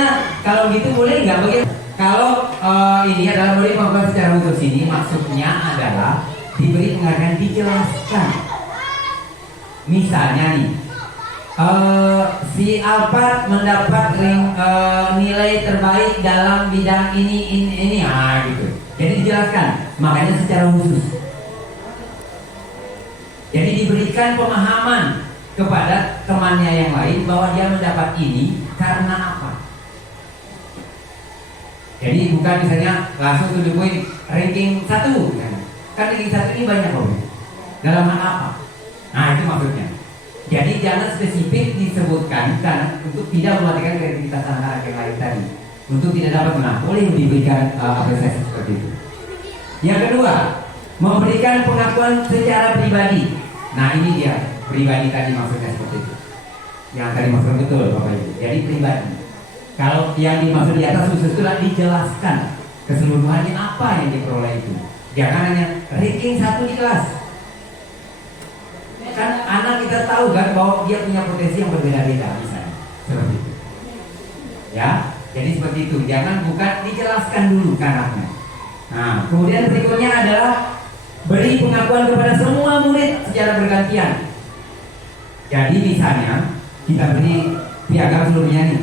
kalau gitu boleh nggak? Bagaimana? Kalau ini adalah beri penghargaan secara khusus ini maksudnya adalah diberi penghargaan dijelaskan. Misalnya nih, si Alphard mendapat nilai terbaik dalam bidang ini, gitu. Jadi dijelaskan, makanya secara khusus. Jadi diberikan pemahaman kepada temannya yang lain bahwa dia mendapat ini karena apa. Jadi bukan misalnya langsung to the point ranking 1 misalnya. Kan ranking 1 ini banyak kok. Dalam hal apa? Nah itu maksudnya. Jadi jangan spesifik disebutkan karena untuk tidak mematikan kreativitas anak-anak yang lain tadi. Untuk tidak dapat boleh diberikan apresiasi seperti itu. Yang kedua, memberikan pengakuan secara pribadi. Nah ini dia pribadi tadi maksudnya seperti itu. Yang tadi maksudnya betul Bapak Ibu. Jadi pribadi. Kalau yang dimaksud di atas khusus itulah dijelaskan keseluruhannya apa yang diperoleh itu. Jangan hanya ranking 1 di kelas. Kan anak kita tahu kan bahwa dia punya potensi yang berbeda-beda misalnya. Seperti itu. Ya, jadi seperti itu. Jangan bukan dijelaskan dulu ke anaknya. Nah, kemudian berikutnya adalah beri pengakuan kepada semua murid secara bergantian. Jadi misalnya kita beri piagam sebelumnya nih.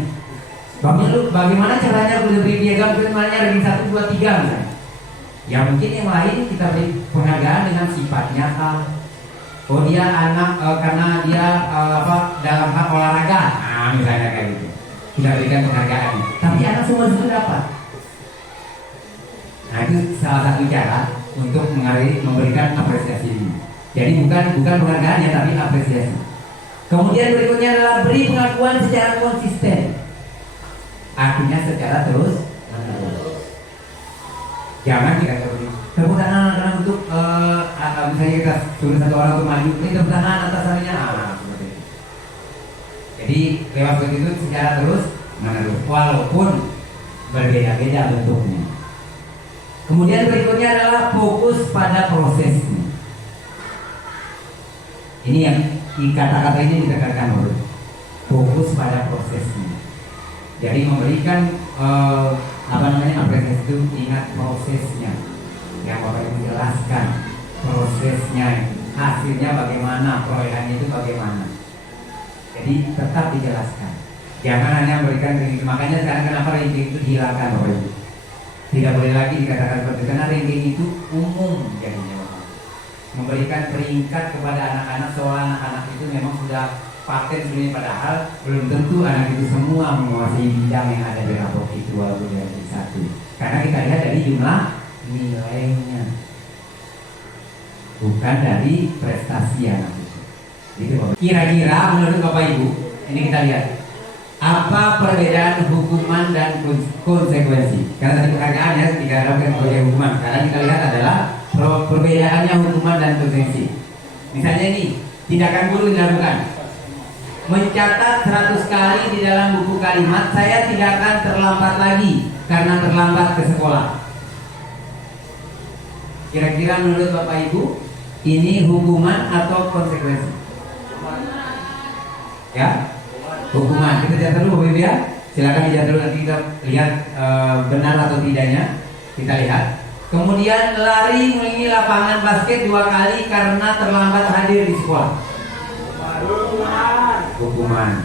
Bagaimana caranya beri piagam sebenarnya ranking 1, 2, 3 misalnya. Ya mungkin yang lain kita beri penghargaan dengan sifatnya kan. Oh dia anak karena dia dalam hal olahraga. Nah misalnya kayak gitu. Kita berikan penghargaan. Tapi anak semua itu dapat. Nah itu salah satu cara untuk memberikan apresiasi ini. Jadi bukan penghargaan ya tapi apresiasi. Kemudian berikutnya adalah beri pengakuan secara konsisten. Artinya secara terus menerus. Jangan kita tepuk tangan anak-anak untuk misalnya kita suruh satu orang untuk maju, ini tepuk tangan atasannya seperti itu. Jadi lewat seperti itu secara terus menerus walaupun berbeda-beda bentuknya. Kemudian berikutnya adalah fokus pada prosesnya. Ini yang kata-kata ini ditekankan dulu. Fokus pada prosesnya. Jadi memberikan apresiasi itu ingat prosesnya. Yang Bapak Ibu jelaskan prosesnya, hasilnya bagaimana, perolehannya itu bagaimana. Jadi tetap dijelaskan. Jangan hanya memberikan ranking. Makanya sekarang kenapa ranking itu dihilangkan Bapak Ibu. Tidak boleh lagi dikatakan seperti itu karena ranking itu umum jadinya. Memberikan peringkat kepada anak-anak soal anak-anak itu memang sudah paten sebenarnya, padahal belum tentu anak itu semua menguasai bidang yang ada di rapor itu walaupun yang satu. Karena kita lihat dari jumlah nilainya, bukan dari prestasi anak itu. Gitu, kira-kira menurut Bapak Ibu, ini kita lihat apa perbedaan hukuman dan konsekuensi. Karena tadi penghargaan ya tidak ada sebagai hukuman. Sekarang kita lihat adalah perbedaannya hukuman dan konsekuensi. Misalnya ini tindakan guru dilakukan. Mencatat 100 kali di dalam buku kalimat, saya tidak akan terlambat lagi karena terlambat ke sekolah. Kira-kira menurut Bapak Ibu, ini hukuman atau konsekuensi? Ya, hukuman. Kita catat dulu Bapak Ibu ya. Silakan dicatat dulu nanti kita lihat benar atau tidaknya. Kita lihat. Kemudian lari mengelilingi lapangan basket 2 kali karena terlambat hadir di sekolah. Hukuman.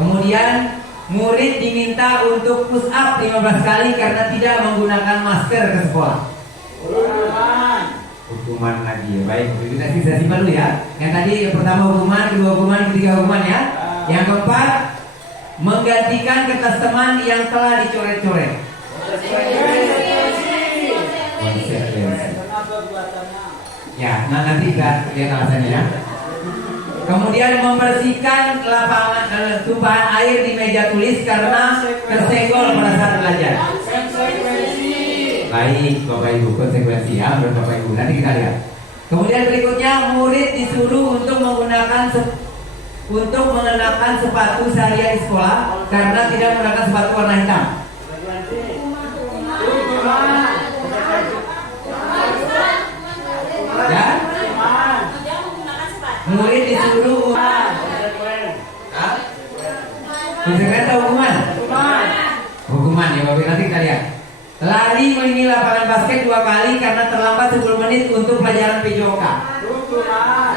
Kemudian murid diminta untuk push up 15 kali karena tidak menggunakan masker ke sekolah. Hukuman lagi ya. Baik, kita simpan dulu ya. Yang tadi yang pertama hukuman, kedua hukuman, ketiga hukuman ya. Yang keempat, menggantikan kertas teman yang telah dicoret-coret. Ya, nah nanti kita lihat alasannya ya. Kemudian membersihkan lapangan tumpahan air di meja tulis karena tersenggol pada saat belajar. Baik, Bapak Ibu, konsekuensi ya menurut Bapak Ibu. Nanti kita lihat. Kemudian berikutnya murid disuruh untuk mengenakan sepatu seharian di sekolah karena tidak menggunakan sepatu warna hitam. Dan murid disuruh konsekuensi atau hukuman? Hukuman ya Bapak. Nanti kita lihat. Lari mengelilingi lapangan basket 2 kali karena terlambat 10 menit untuk pelajaran PJOK.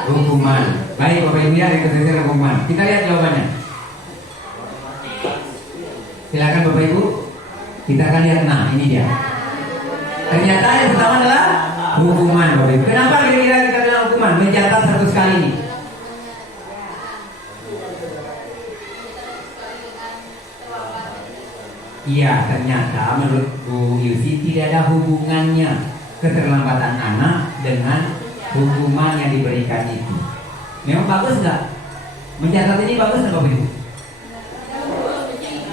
Hukuman. Baik Bapak Ibu ya, dikasih hukuman. Kita lihat jawabannya. Silakan Bapak Ibu. Kita akan lihat. Nah ini dia. Ternyata yang pertama adalah hukuman Bapak Ibu. Kenapa kira-kira kita bilang hukuman? Mencatat 100 kali ini. Iya, ternyata menurut Bu Yusi tidak ada hubungannya keterlambatan anak dengan hukuman yang diberikan itu. Memang bagus nggak? Mencatat ini bagus nggak Bapak Ibu?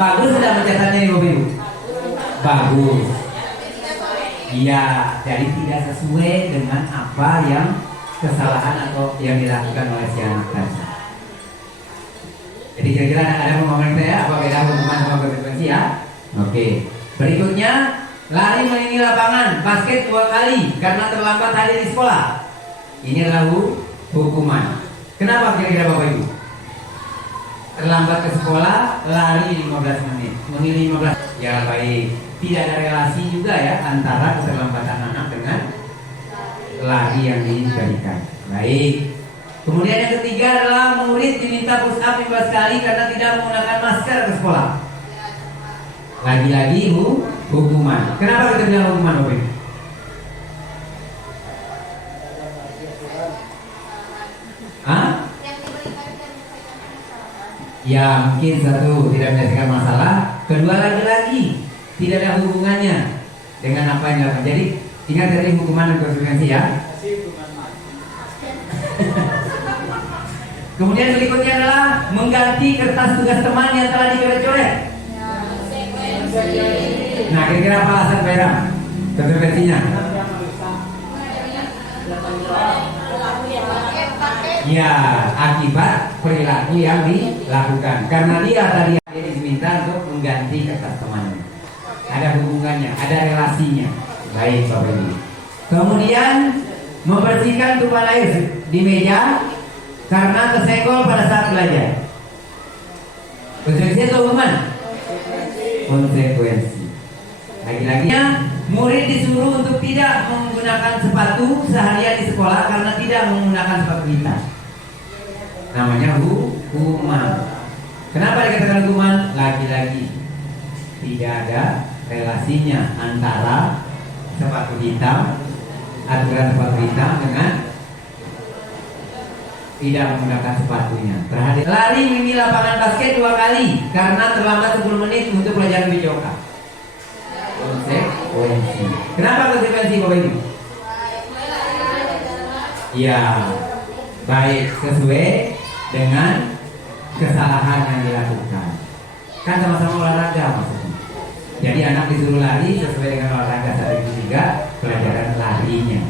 Bagus nggak mencatatnya ini Bapak Ibu? Bagus. Iya, jadi tidak sesuai dengan apa yang kesalahan atau yang dilakukan oleh si anak tadi. Jadi kira-kira ada pemahaman saya apa beda hukuman sama konsekuensi ya? Oke. Berikutnya, lari mengelilingi lapangan basket 2 kali karena terlambat hadir di sekolah. Ini adalah hukuman. Kenapa kira-kira Bapak Ibu? Terlambat ke sekolah, lari 15 menit. Mengelilingi 15. Ya baik. Tidak ada relasi juga ya antara keterlambatan anak dengan lari yang dijadikan. Baik. Kemudian yang ketiga adalah murid diminta push up 15 kali karena tidak menggunakan masker ke sekolah. Lagi-lagi hukuman. Kenapa kita bilang hukuman Bapak Ibu? Hah? Ya mungkin satu tidak menyelesaikan masalah, kedua lagi-lagi tidak ada hubungannya dengan apa yang dilakukan. Jadi ingat dari hukuman dan konsekuensi ya. Kemudian berikutnya adalah mengganti kertas tugas teman yang telah dicoret-coret. Nah kira-kira apa alasan Pak? Konsekuensinya? Ya akibat perilaku yang dilakukan. Karena dia tadi diminta untuk mengganti kertas temannya. Ada hubungannya, ada relasinya. Baik Bapak Ibu. Kemudian membersihkan tumpahan air di meja karena tersenggol pada saat belajar. Konsekuensi atau hukuman? Konsekuensi. Lagi-lagi murid disuruh untuk tidak menggunakan sepatu seharian di sekolah karena tidak menggunakan sepatu hitam. Namanya hukuman. Kenapa dikatakan hukuman? Lagi-lagi tidak ada relasinya antara sepatu hitam, aturan sepatu hitam dengan tidak menggunakan sepatunya. Terhadap lari mengelilingi lapangan basket 2 kali karena terlambat 10 menit untuk pelajaran bijoka. Konsekuensi. Kenapa konsekuensi Bapak Ibu? Ya, baik sesuai dengan kesalahan yang dilakukan. Kan sama-sama olahraga maksudnya. Jadi anak disuruh lari sesuai dengan olahraga saat itu juga pelajaran larinya.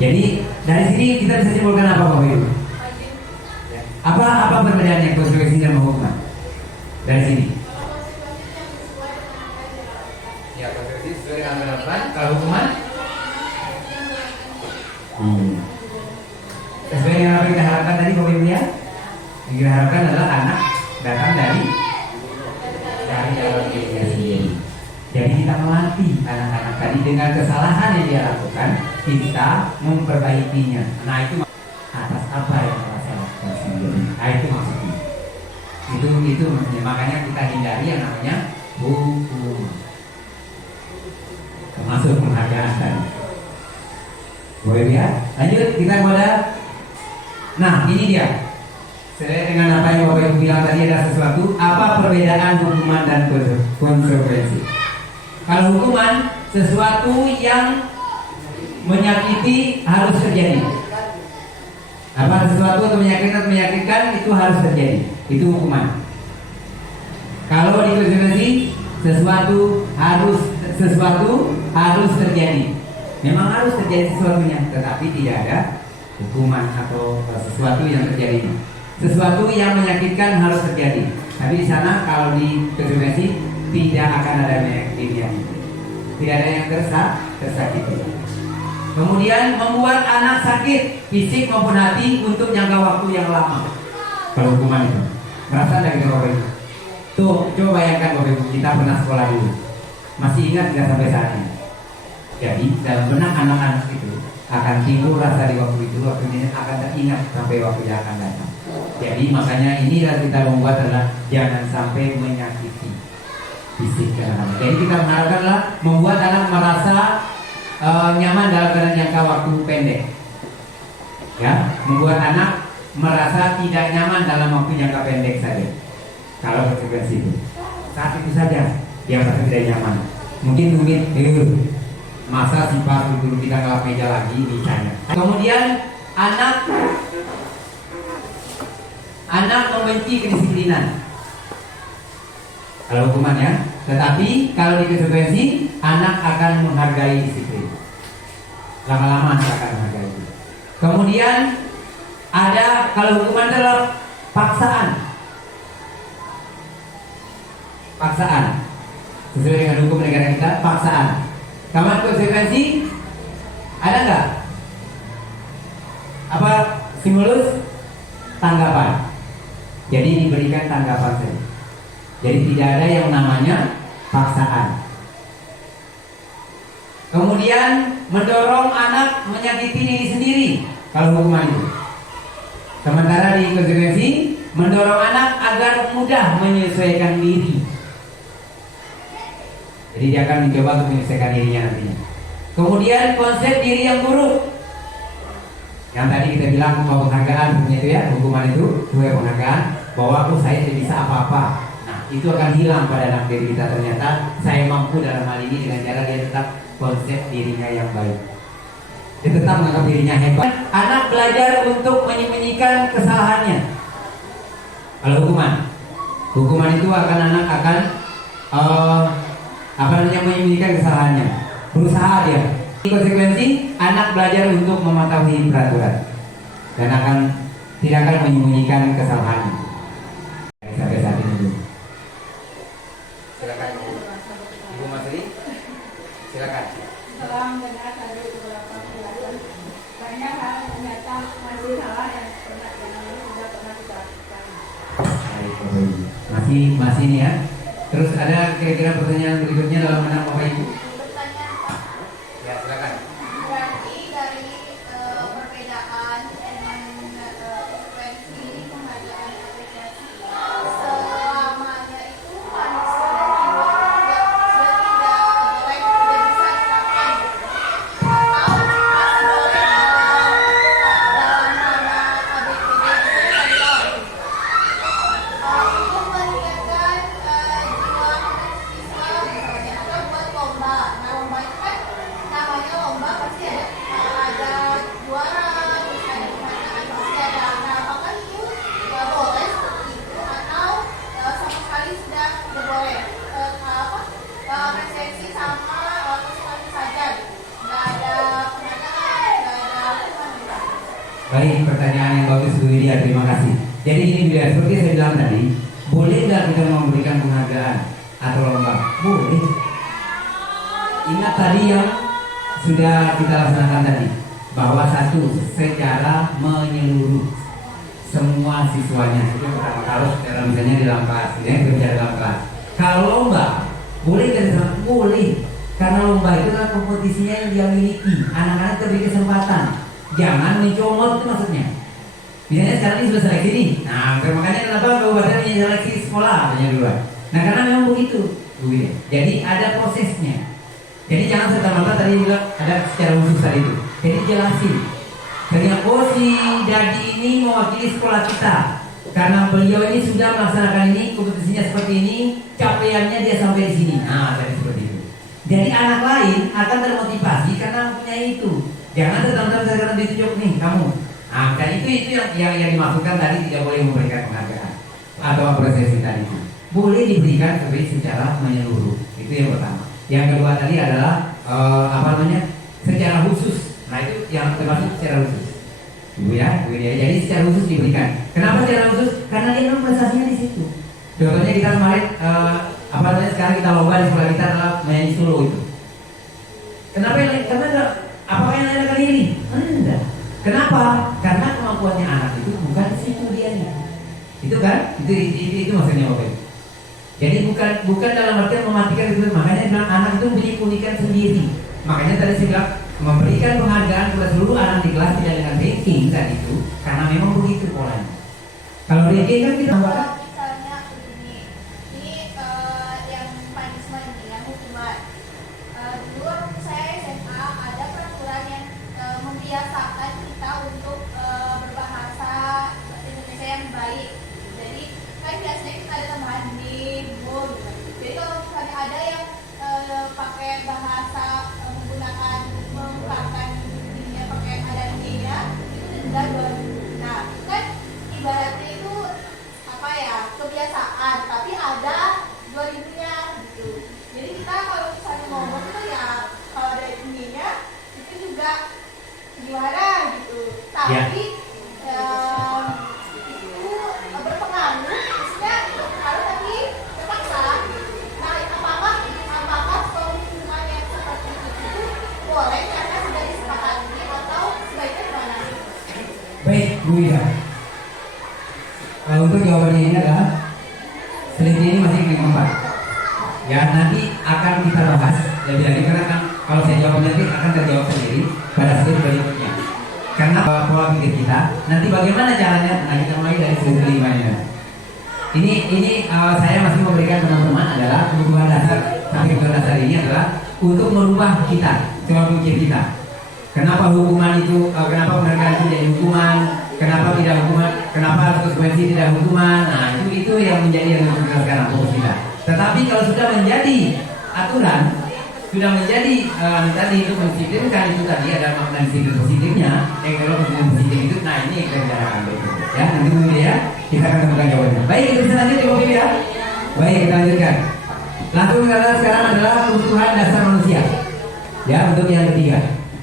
Jadi dari sini kita bisa simpulkan apa Bapak Ibu? Apa perbedaannya konsekuensi dan hukuman? Dari sini. Ya konsekuensi sesuai dengan penerapan. Kalau hukuman? Sesuai dengan apa yang kita harapkan tadi Bapak Ibu ya. Yang kita harapkan adalah anak datang dari dalam dirinya sendiri. Jadi kita melatih anak-anak tadi dengan kesalahan yang dia lakukan, kita memperbaikinya. Nah itu atas apa yang kita lakukan sendiri. Nah itu maksudnya. Itu maksudnya. Makanya kita hindari yang namanya hukum. Termasuk penghargaan tadi. Boleh ya? Lanjut kita kepada. Nah ini dia. Sesuai dengan apa yang Bapak Ibu bilang tadi ada sesuatu. Apa perbedaan hukuman dan konsekuensi? Kalau hukuman sesuatu yang menyakiti harus terjadi. Apa sesuatu yang menyakitkan itu harus terjadi. Itu hukuman. Kalau di konsekuensi sesuatu harus terjadi. Memang harus terjadi sesuatunya, tetapi tidak ada hukuman atau sesuatu yang terjadi. Sesuatu yang menyakitkan harus terjadi. Tapi di sana kalau di konsekuensi tidak akan ada yang tidak ada yang tersakiti. Kemudian membuat anak sakit fisik maupun hati untuk jangka waktu yang lama. Kalau hukuman itu, merasa tidak kita Bapak Ibu? Tuh, coba bayangkan Bapak Ibu, kita pernah sekolah dulu. Masih ingat nggak sampai saat ini? Jadi dalam benak anak-anak itu akan timbul rasa di waktu itu, waktu ini akan teringat sampai waktu yang akan datang. Jadi makanya inilah kita membuat adalah jangan sampai menyakiti fisik anak. Jadi kita mengharapkanlah membuat anak merasa nyaman dalam keadaan jangka waktu pendek. Ya, membuat anak merasa tidak nyaman dalam waktu jangka pendek saja. Kalau konsekuensi itu, saat itu saja yang satu tidak nyaman. Mungkin tumit, masa si pas guru kita ngelap meja lagi misalnya. Kemudian anak membenci kedisiplinan. Kalau hukuman ya, tetapi kalau di konsekuensi anak akan menghargai disiplin. Lama-lama anak akan menghargai. Kemudian ada kalau hukuman adalah paksaan. Sesuai dengan hukum negara kita, paksaan. Kamu konsekuensi ada nggak? Apa stimulus? Tanggapan. Jadi diberikan tanggapan saja. Jadi tidak ada yang namanya paksaan. Kemudian mendorong anak menyakiti diri sendiri kalau hukuman itu. Sementara di konsekuensi mendorong anak agar mudah menyesuaikan diri. Jadi dia akan mencoba untuk menyesuaikan dirinya nantinya. Kemudian konsep diri yang buruk. Yang tadi kita bilang bahwa penghargaan itu ya, hukuman itu sebagai penghargaan bahwa saya tidak bisa apa-apa. Nah, itu akan hilang pada anak diri kita. Ternyata saya mampu dalam hal ini dengan cara dia tetap konsep dirinya yang baik. Dia tetap menganggap dirinya hebat. Anak belajar untuk menyembunyikan kesalahannya. Kalau hukuman itu anak akan menyembunyikan kesalahannya. Berusaha dia. Konsekuensi anak belajar untuk mematuhi peraturan dan tidak akan menyembunyikan kesalahannya. Sampai saat ini dulu. Silakan Ibu Masri. Silakan. Setelah mendengar tadi beberapa penjelasan, banyak hal ternyata masih hal yang sudah pernah kita lakukan. Masih ini ya. Terus ada kira-kira pertanyaan berikutnya dalam menang Bapak Ibu? Bertanya, Pak. Ya, silakan. Berarti dari perbedaan dengan konsekuensi penghargaan apresiasi selamanya itu manusia dan jiwa tidak boleh tidak bisa diterapkan atau masih boleh dalam mana ABCD itu contoh untuk meningkatkan jiwa siswa misalnya atau buat lomba. Nah, lomba itu kan namanya lomba pasti ada juara, terus ada pemenangan, pasti ada. Nah, apakah itu nggak boleh seperti itu atau sama sekali sudah nggak boleh? Apresiasi sama konsekuensi saja, nggak ada penghargaan, nggak ada apa. Baik, pertanyaan yang bagus Bu Widya, terima kasih. Jadi ini juga seperti saya bilang tadi, boleh nggak kita memberikan penghargaan atau lomba? Boleh. Ingat tadi yang sudah kita laksanakan tadi, bahwa satu, secara menyeluruh semua siswanya. Itu yang pertama, kalau secara misalnya di dalam kelas, ya kerja dalam kelas. Kalau lomba, boleh kan? Boleh. Karena lomba itu adalah kompetisinya yang dia miliki. Anak-anak diberi kesempatan. Jangan mencomot, itu maksudnya. Misalnya sekarang ini sudah seleksi nih. Nah, makanya kenapa kabupaten punya seleksi sekolah katanya duluan. Nah, karena memang begitu, Bu Widya. Jadi ada prosesnya. Jadi jangan serta-merta tadi bilang ada secara khusus tadi itu. Jadi jelasin. Ternyata si Dadi ini mewakili sekolah kita. Karena beliau ini sudah melaksanakan ini, kompetisinya seperti ini, capaiannya dia sampai di sini. Nah, tadi seperti itu. Jadi anak lain akan termotivasi karena punya itu. Jangan serta-merta karena ditunjuk nih kamu. Nah, dan itu yang dimaksudkan tadi tidak boleh memberikan penghargaan atau apresiasi tadi itu. Boleh diberikan tapi secara menyeluruh. Itu yang pertama. Yang kedua tadi adalah secara khusus. Nah, itu yang termasuk secara khusus. Bu ya. Jadi secara khusus diberikan. Kenapa secara khusus? Karena dia memang prestasinya di situ. Contohnya kita kemarin sekarang kita lomba di sekolah kita adalah menyanyi solo itu. Kenapa apakah yang lain akan iri? Enggak. Kenapa? Karena kemampuannya anak itu bukan di situ dia nih. Itu kan? Itu maksudnya Bapak. Jadi bukan dalam artian mematikan itu. Makanya bilang anak itu punya keunikan sendiri. Makanya tadi saya bilang memberikan penghargaan kepada seluruh anak di kelas tidak dengan ranking tadi itu, karena memang begitu polanya. Kalau ranking kan kita Misalnya begini, ini yang punishment ini, yang hukuman. Dulu waktu saya SMA ada peraturan yang membiasakan kita untuk berbahasa Indonesia yang baik. Jadi kan biasanya kita ada tambahan di, bu. Jadi kalau misalnya ada Bu ya. Untuk jawabannya ini adalah selisih ini masih di keempat. Ya, nanti akan kita bahas lebih lanjut karena kan kalau saya jawab nanti akan terjawab sendiri pada slide berikutnya. Karena pola pikir kita nanti bagaimana caranya? Nah, kita mulai dari slide kelimanya. Ini saya masih memberikan teman-teman adalah kebutuhan dasar. Tapi kebutuhan dasar ini adalah untuk merubah kita, pola pikir kita. Kenapa hukuman itu? Kenapa penghargaan itu jadi hukuman? Kenapa tidak hukuman? Kenapa konsekuensi tidak hukuman? Nah, itu yang menjadi yang kita sekarang fokus kita. Tetapi kalau sudah menjadi aturan, sudah menjadi tadi itu mendisiplinkan, itu tadi ada makna disiplin positifnya. Yang kalau disiplin positif itu, nah ini yang kita bicarakan berikutnya. Ya, nanti dulu ya, kita akan temukan jawabannya. Baik, kita bisa lanjut Ibu ya. Baik, kita lanjutkan. Langsung kita sekarang adalah kebutuhan dasar manusia. Ya, untuk yang ketiga.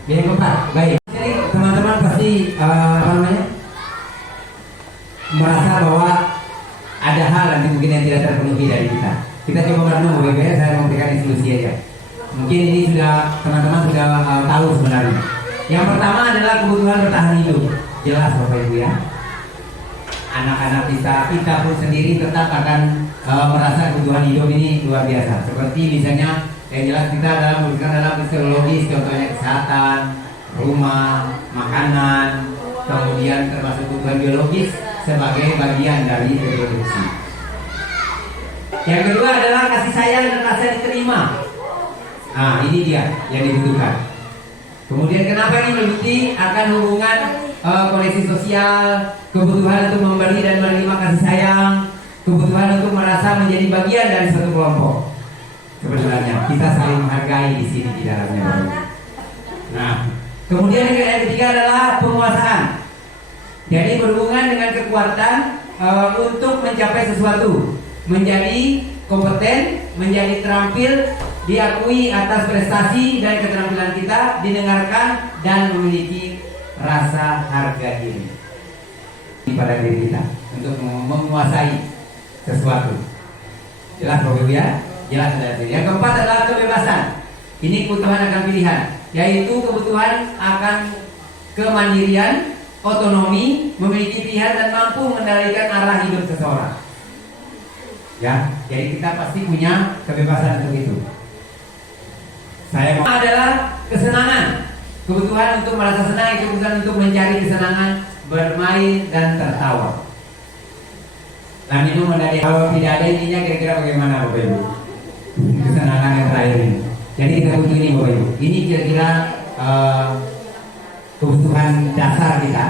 Yang keempat, baik. Jadi teman-teman pasti merasa bahwa ada hal nanti mungkin yang tidak terpenuhi dari kita. Kita coba merenung, bagaimana saya memberikan solusi aja. Mungkin ini sudah teman-teman sudah tahu sebenarnya. Yang pertama adalah kebutuhan bertahan hidup. Jelas Bapak Ibu ya. Anak-anak kita pun sendiri tetap akan merasa kebutuhan hidup ini luar biasa. Seperti misalnya yang jelas kita dalam fisiologis, contohnya kesehatan, rumah, makanan, kemudian termasuk kebutuhan biologis sebagai bagian dari reproduksi. Yang kedua adalah kasih sayang dan rasa diterima. Nah, ini dia yang dibutuhkan. Kemudian kenapa ini meliputi akan hubungan koneksi sosial, kebutuhan untuk memberi dan menerima kasih sayang, kebutuhan untuk merasa menjadi bagian dari suatu kelompok. Sebenarnya kita saling menghargai di sini di dalamnya. Nah, kemudian yang ketiga adalah penguasaan. Jadi berhubungan dengan kekuatan untuk mencapai sesuatu, menjadi kompeten, menjadi terampil, diakui atas prestasi dan keterampilan kita, didengarkan dan memiliki rasa harga diri pada diri kita untuk menguasai sesuatu. Jelas Bapak Ibu ya? Jelas ada. Yang keempat adalah kebebasan. Ini kebutuhan akan pilihan, yaitu kebutuhan akan kemandirian, otonomi, memiliki pilihan dan mampu mengendalikan arah hidup seseorang. Ya, jadi kita pasti punya kebebasan untuk itu. Saya mau adalah kesenangan, kebutuhan untuk merasa senang, kebutuhan untuk mencari kesenangan, bermain dan tertawa. Nah, minum dari kalau tidak ada intinya kira-kira bagaimana Bapak Ibu? Kesenangan yang terakhir ini. Jadi kita butuh ini Bapak Ibu. Ini kira-kira kebutuhan dasar kita.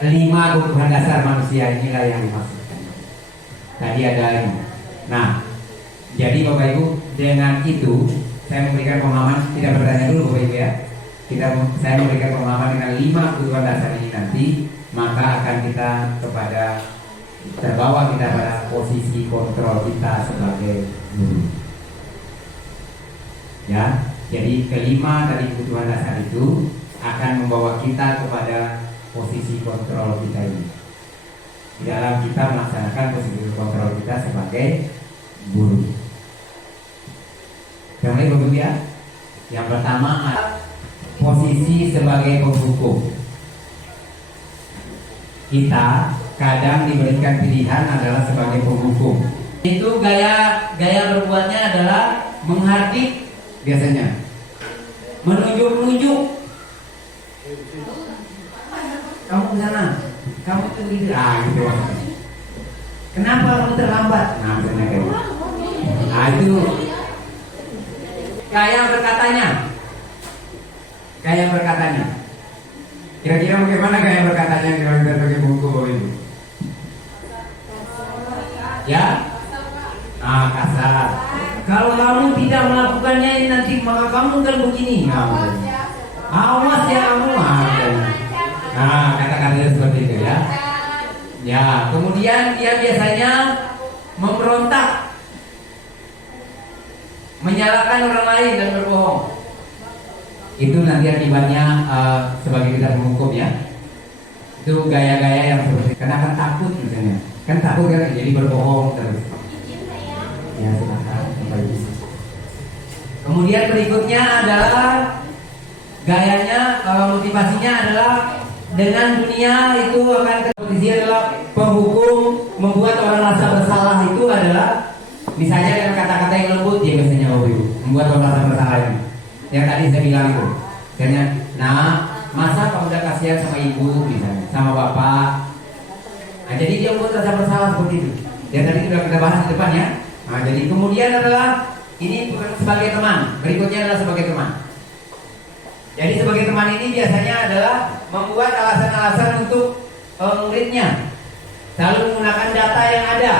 5 kebutuhan dasar manusia inilah yang dimaksudkan. Tadi ada ini. Nah, jadi Bapak Ibu dengan itu saya memberikan pemahaman, tidak bertanya dulu Bapak Ibu ya. Saya memberikan pemahaman dengan 5 kebutuhan dasar ini nanti, maka akan kita terbawa kita pada posisi kontrol kita sebagai guru. Ya, jadi kelima dari kebutuhan dasar itu akan membawa kita kepada posisi kontrol kita ini. Di dalam kita melaksanakan posisi kontrol kita sebagai guru. Yang lain Bapak ya. Yang pertama posisi sebagai penghukum. Kita kadang diberikan pilihan adalah sebagai penghukum. Itu gaya berbuatnya adalah menghardik biasanya, menunjuk-nunjuk. Kamu ke sana, kamu ke gitu, gitu. Kenapa kamu terlambat? Nah, misalnya kayak gitu. Nah, itu gaya berkatanya. Kira-kira bagaimana gaya berkatanya kalau kita sebagai penghukum Bapak Ibu? Ya? Nah, kasar. Kalau kamu tidak melakukannya ini nanti maka kamu kan begini. Awas ya kamu. Nah, kata-katanya seperti itu ya. Ya, kemudian dia biasanya memberontak, menyalahkan orang lain dan berbohong. Itu nanti akibatnya sebagai kita penghukum ya. Itu gaya-gaya yang seperti karena kan takut misalnya. Kan takut kan jadi berbohong terus. Ya, silakan. Kemudian berikutnya adalah gayanya, motivasinya adalah dengan dunia itu akan posisi adalah penghukum, membuat orang merasa bersalah itu adalah misalnya dengan kata-kata yang lembut ya biasanya Bapak Ibu, membuat orang merasa bersalah ini. Yang tadi saya bilang itu, misalnya, nah masa kamu udah kasihan sama ibu misalnya, sama bapak, nah jadi dia membuat rasa bersalah seperti itu. Dan tadi sudah kita bahas di depan ya. Nah jadi kemudian adalah ini sebagai teman, berikutnya adalah sebagai teman. Jadi sebagai teman ini biasanya adalah membuat alasan-alasan untuk muridnya, selalu menggunakan data yang ada.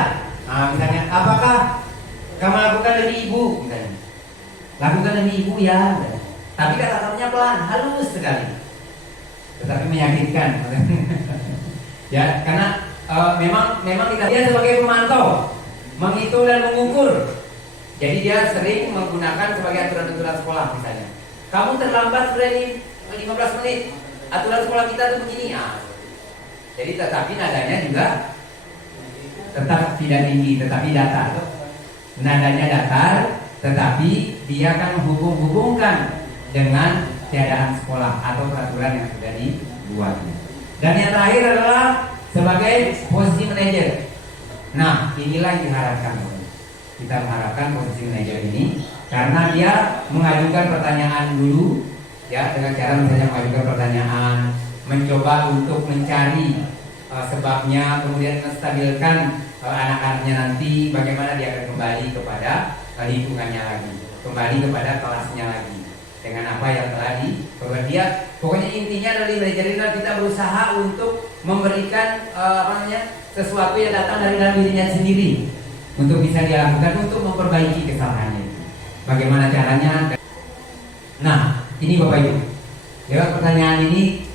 Nah, misalnya, apakah kamu lakukan demi ibu? Misalnya, lakukan demi ibu ya. Tapi kata-katanya pelan, halus sekali, tetapi meyakinkan. Ya, karena memang kita dia sebagai pemantau, menghitung dan mengukur. Jadi dia sering menggunakan sebagai aturan-aturan sekolah misalnya. Kamu terlambat sudah 15 menit. Aturan sekolah kita tuh begini ya. Jadi tetapi nadanya juga tetap tidak tinggi, tetapi datar. Nadanya datar, tetapi dia akan menghubung-hubungkan dengan keadaan sekolah atau peraturan yang sudah dibuatnya. Dan yang terakhir adalah sebagai posisi manajer. Nah, inilah yang diharapkan. Kita mengharapkan posisi manajer ini karena dia mengajukan pertanyaan dulu, ya, dengan cara misalnya mengajukan pertanyaan, mencoba untuk mencari sebabnya, kemudian menstabilkan anak-anaknya nanti bagaimana dia akan kembali kepada lingkungannya lagi, kembali kepada kelasnya lagi dengan apa yang telah diperbuat dia. Pokoknya intinya dari manajer kita berusaha untuk memberikan sesuatu yang datang dari dalam dirinya sendiri untuk bisa dia lakukan untuk memperbaiki kesalahannya. Bagaimana caranya? Nah, ini Bapak Ibu. Lewat pertanyaan ini,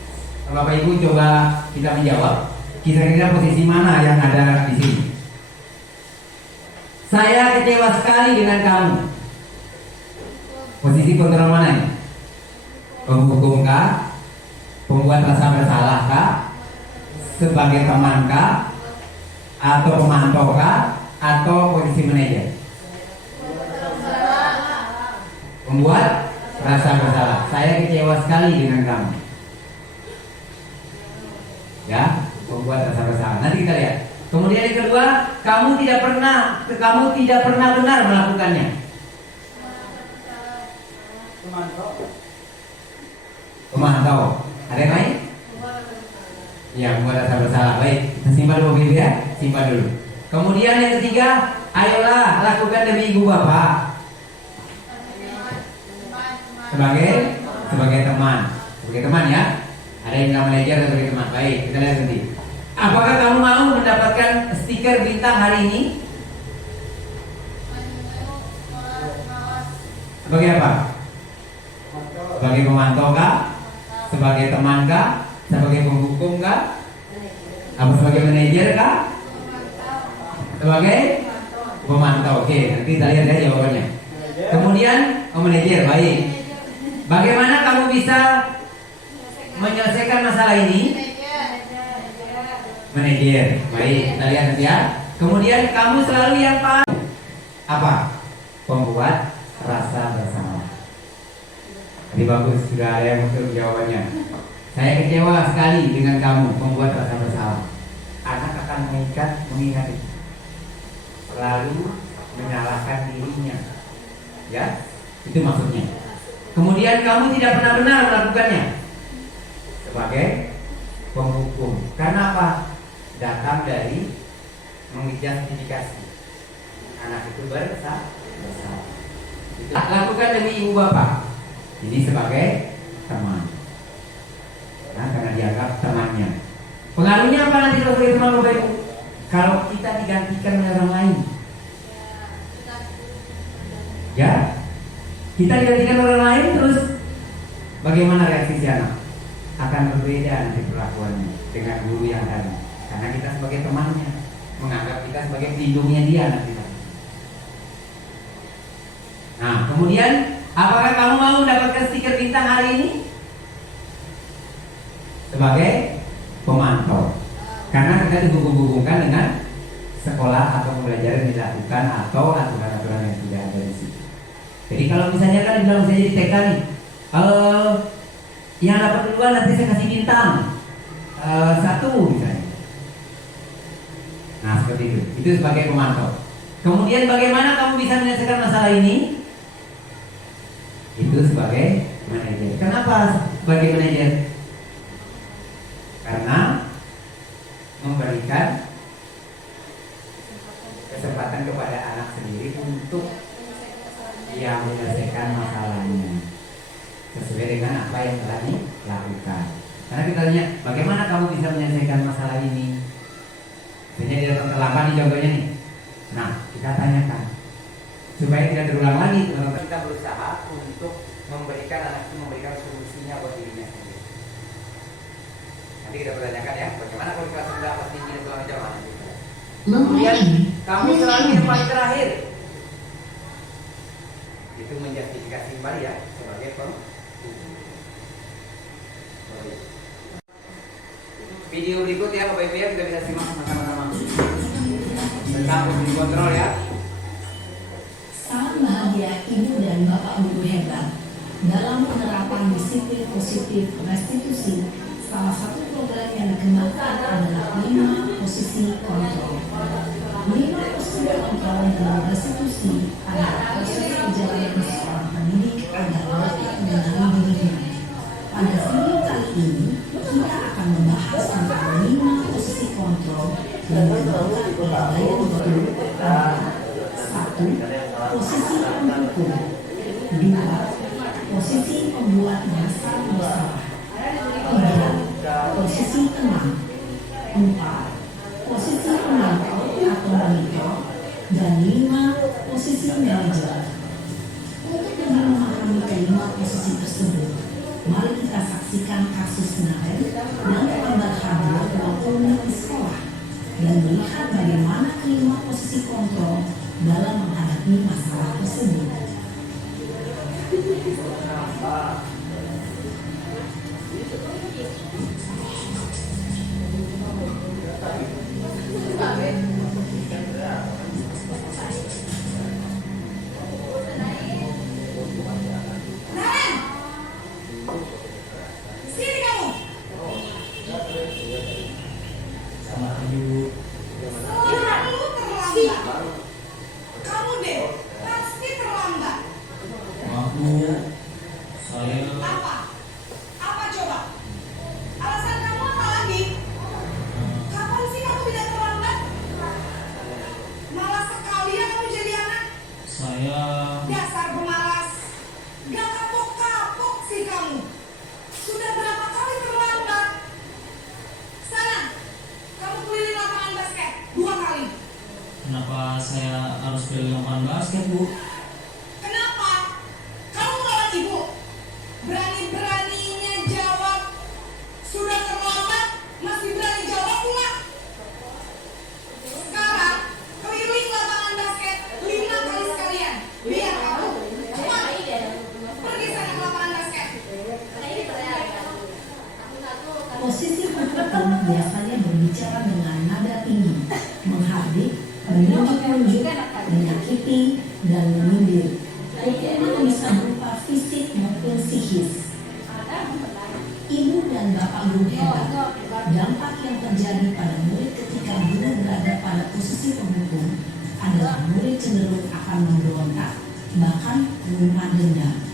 Bapak Ibu coba kita menjawab. Kira-kira posisi mana yang ada di sini? Saya kecewa sekali dengan kamu. Posisi kontrol mana ini? Penghukumkah? Pembuat rasa bersalahkah? Sebagai temankah? Atau pemantaukah? Atau posisi manajer? Membuat rasa bersalah. Saya kecewa sekali dengan kamu. Ya, membuat rasa bersalah. Nanti kita lihat. Kemudian yang kedua, kamu tidak pernah benar melakukannya. Pemantau. Ada yang lain? Ya, membuat rasa bersalah. Baik, kita simpan dulu ya. Simpan dulu. Kemudian yang ketiga, ayolah lakukan demi ibu bapak. Sebagai teman ya. Ada yang bilang manajer atau sebagai teman. Baik, kita lihat nanti. Apakah kamu mau mendapatkan stiker bintang hari ini? Sebagai apa? Sebagai pemantau kah? Sebagai teman kah? Sebagai penghukum kah? Apa sebagai manajer kah? Sebagai pemantau. Oke, nanti kita lihat ya jawabannya. Kemudian manajer, baik. Bagaimana kamu bisa menyelesaikan masalah ini? Manajer, baik. Kita lihat nanti ya. Kemudian kamu selalu yang paham apa? Pembuat rasa bersalah. Jadi bagus, sudah ada yang muncul jawabannya. Saya kecewa sekali dengan kamu, pembuat rasa bersalah. Anak akan mengingat itu. Selalu menyalahkan dirinya. Ya, itu maksudnya. Kemudian kamu tidak pernah benar melakukannya sebagai penghukum. Karena apa? Datang dari mengidentifikasi anak itu bersalah. Lakukan demi ibu bapak. Jadi sebagai teman. Nah, karena dianggap temannya. Pengaruhnya apa nanti kalau sebagai teman Bapak Ibu? Kalau kita digantikan oleh orang lain. Ya, kita digantikan oleh orang lain, terus bagaimana reaksi si anak? Akan berbeda nanti perlakuannya dengan guru yang tadi. Karena kita sebagai temannya, menganggap kita sebagai pelindungnya dia nanti. Nah, kemudian apakah kamu mau mendapatkan stiker bintang hari ini? Sebagai pemantau. Karena kita dihubung-hubungkan dengan sekolah atau pembelajaran yang dilakukan atau aturan-aturan yang sudah ada di situ. Jadi kalau misalnya kan misalnya di TK nih, yang dapat duluan nanti saya kasih bintang. satu misalnya. Nah seperti itu. Itu sebagai pemantau. Kemudian bagaimana kamu bisa menyelesaikan masalah ini? Itu sebagai manajer. Kenapa sebagai manajer? Karena memberikan kesempatan kepada anak sendiri untuk yang menyelesaikan masalahnya sesuai dengan apa yang telah dilakukan. Karena kita tanya, bagaimana kamu bisa menyelesaikan masalah ini? Misalnya dia datang terlambat nih contohnya nih. Nah, kita tanyakan supaya tidak terulang lagi. Kita berusaha untuk memberikan anak itu memberikan solusinya buat dirinya sendiri. Nanti kita bertanyakan ya, bagaimana kalau kelas 9 pasti ini segala macam mana? Kemudian kamu selalu yang paling terakhir. Itu menjustifikasi kembali ya sebagai video berikut ya Bapak Ibu ya, kita bisa simak sama-sama tentang fungsi kontrol ya. Sangat bahagia ibu dan bapak guru hebat dalam penerapan disiplin positif restitusi. Salah satu program yang dikembangkan adalah 5 posisi kontrol. 5 posisi kontrol dalam restitusi adalah proses perjalanan seorang pendidik agar dapat mengenali dirinya. Pada video kali ini, kita akan membahas tentang 5 posisi kontrol yang dikembangkan oleh Bayan Guru. 1. Posisi pendukung. 2. Posisi pembuat dasar masalah. 3. Posisi tenang. 4. Posisi pemantau atau monitor. Dan 5. Posisi manajer. Untuk lebih memahami kelima posisi tersebut, mari kita saksikan kasus Naren yang terlambat hadir waktunya di sekolah dan melihat bagaimana kelima posisi kontrol dalam menghadapi masalah tersebut. Kenapa saya harus pilih lapangan basket, Bu? Kenapa? Kamu melawan ibu? Berani-beraninya jawab. Sudah terlambat, masih berani jawab pula. Sekarang, keliling lapangan basket 5 kali sekalian. Biar kamu cepat pergi sana ke lapangan basket. Posisi pendukung biasanya berbicara dengan nada tinggi, menghardik, menunjuk-nunjuk, menyakiti, dan menyindir. Hukuman bisa berupa fisik maupun psikis. Ibu dan bapak guru hebat, dampak yang terjadi pada murid ketika guru berada pada posisi penghukum adalah murid cenderung akan memberontak, bahkan menumpah dendam.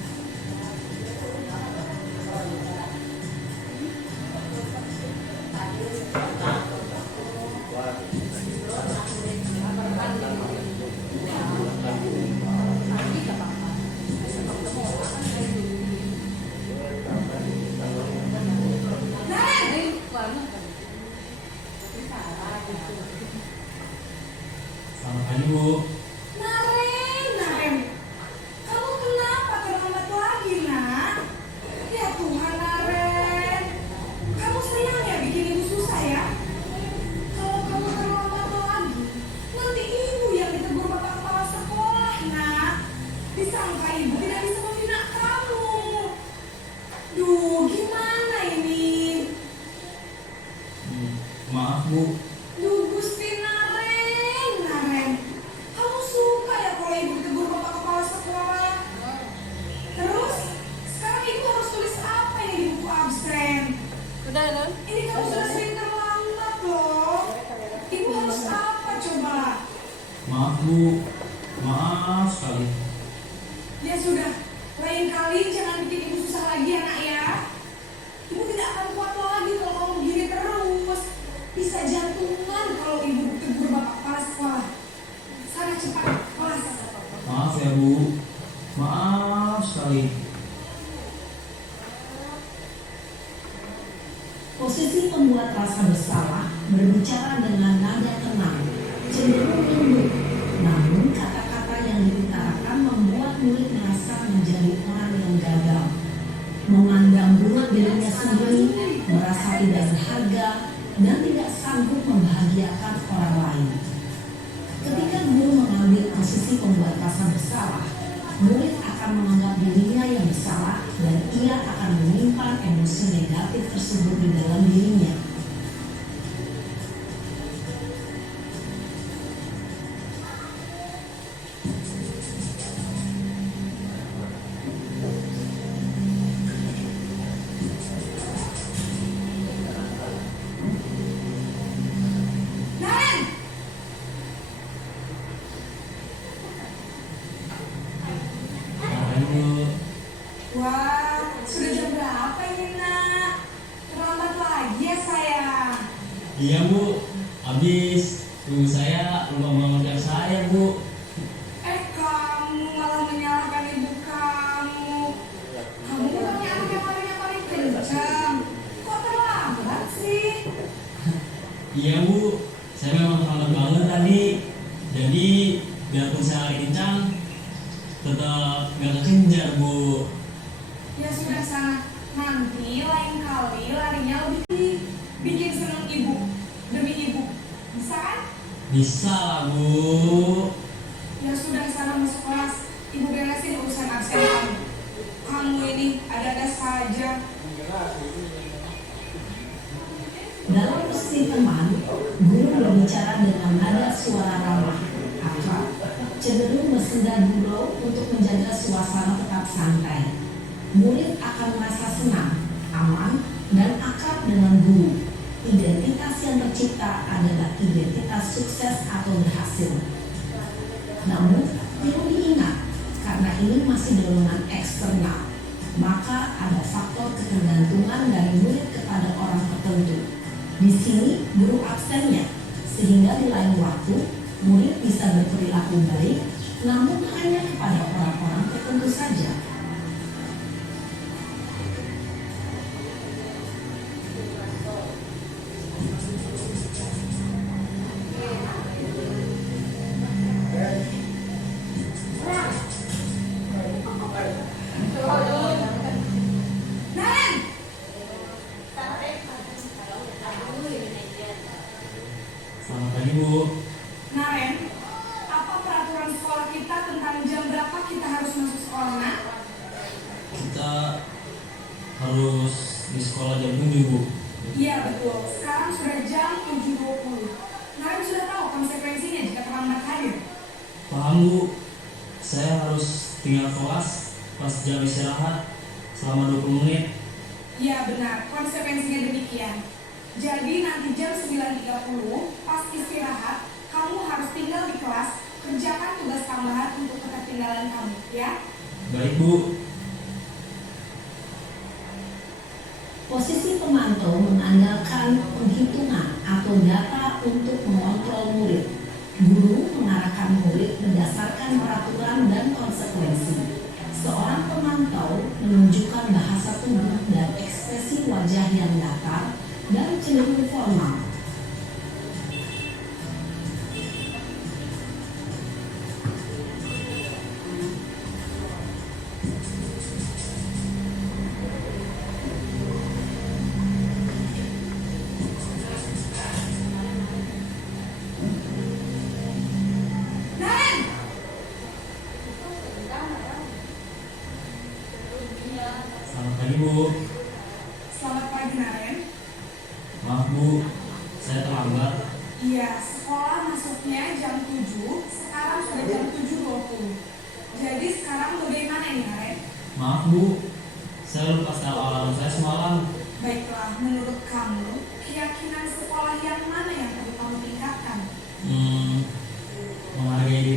Selamat pagi, Bu. Naren, kamu kenapa terlambat lagi, nak? Ya Tuhan, Naren, kamu sering ya bikin ibu susah ya? Kalau kamu terlambat lagi, nanti ibu yang ditegur bapak kepala sekolah, nak. Disangka ibu tidak bisa membina kamu. Duh, gimana ini? Maaf, Bu. Duh, Gusti Naren, kamu suka ya kalau ibu ditegur bapak kepala sekolah? Terus, sekarang ibu harus tulis apa ini di buku absen? Udah, Ini kamu sudah sering Maaf Bu, maaf sekali. Ya sudah, lain kali jangan bikin ibu susah lagi ya nak ya. Ibu tidak akan kuat lagi kalau kamu begini terus. Bisa jantungan kalau ibu tegur bapak kepala sekolah. Sana cepat kelas. Maaf ya Bu, maaf sekali. Posisi pembuat rasa bersalah berbicara dengan nada tenang, cenderung lembut. Namun kata-kata yang diutarakan membuat murid merasa menjadi orang yang gagal, memandang buruk dirinya sendiri, merasa tidak berharga, dan tidak sanggup membahagiakan orang lain. Ketika guru mengambil posisi pembuat rasa bersalah, murid akan menganggap dirinya yang bersalah dan ia akan menyimpan emosi negatif tersebut di dalam dirinya. Naren, Maafin Bu. wah sudah jam berapa ini nak? Terlambat lagi ya sayang. Iya Bu, habis ibu saya lupa mengamalkan saya Bu. Kamu malah menyalahkan ibu kamu. Kamu bukannya anak yang paling kencang. Kok terlambat sih? Iya Bu, saya memang terlambat banget tadi. Jadi biarpun saya lari kencang, tetap gak kekejar Bu. Ya sudah sana. Nanti lain kali larinya lebih bikin seneng ibu demi ibu. Bisa kan? Bisa lah Bu. Ya sudah sana masuk kelas. Ibu beresin urusan absen kamu. Kamu ini ada-ada saja. Dalam posisi teman, guru berbicara dengan nada suara ramah, akrab, cenderung bersenda gurau untuk menjaga suasana tetap santai. Murid akan merasa senang, aman, dan akrab dengan guru. Identitas yang tercipta adalah identitas sukses atau berhasil. Namun, perlu diingat, karena ini masih dorongan eksternal, maka ada faktor ketergantungan dari murid kepada orang tertentu. Di sini, guru absennya, sehingga di lain waktu, murid bisa berperilaku baik, namun hanya kepada orang-orang tertentu saja. Naren, Selamat pagi Bu. Naren, apa peraturan sekolah kita tentang jam berapa kita harus masuk sekolah nak? Kita harus di sekolah jam 7 Bu. Iya betul, sekarang sudah jam 7.20. Naren sudah tahu konsekuensinya jika terlambat hadir. Paham Bu, saya harus tinggal kelas pas jam istirahat selama 20 menit. Iya benar, konsekuensinya demikian. Jadi nanti jam 9.30 pas istirahat, kamu harus tinggal di kelas, kerjakan tugas tambahan untuk ketertinggalan kamu, ya? Baik Bu. Posisi pemantau mengandalkan penghitungan atau data untuk mengontrol murid. Guru mengarahkan murid berdasarkan peraturan dan konsekuensi. Seorang pemantau menunjukkan bahasa tubuh dan ekspresi wajah yang datar dan cenderung formal. Naren! Selamat pagi Bu. Selamat pagi Naren. Maaf Bu, saya terlambat. Iya, sekolah masuknya jam 7, sekarang sudah jam 7.20. Jadi sekarang bagaimana ini Naren? Maaf Bu, saya lupa setel alarm saya semalam. Baiklah, menurut kamu, keyakinan sekolah yang mana yang perlu kamu tingkatkan? Menghargai diri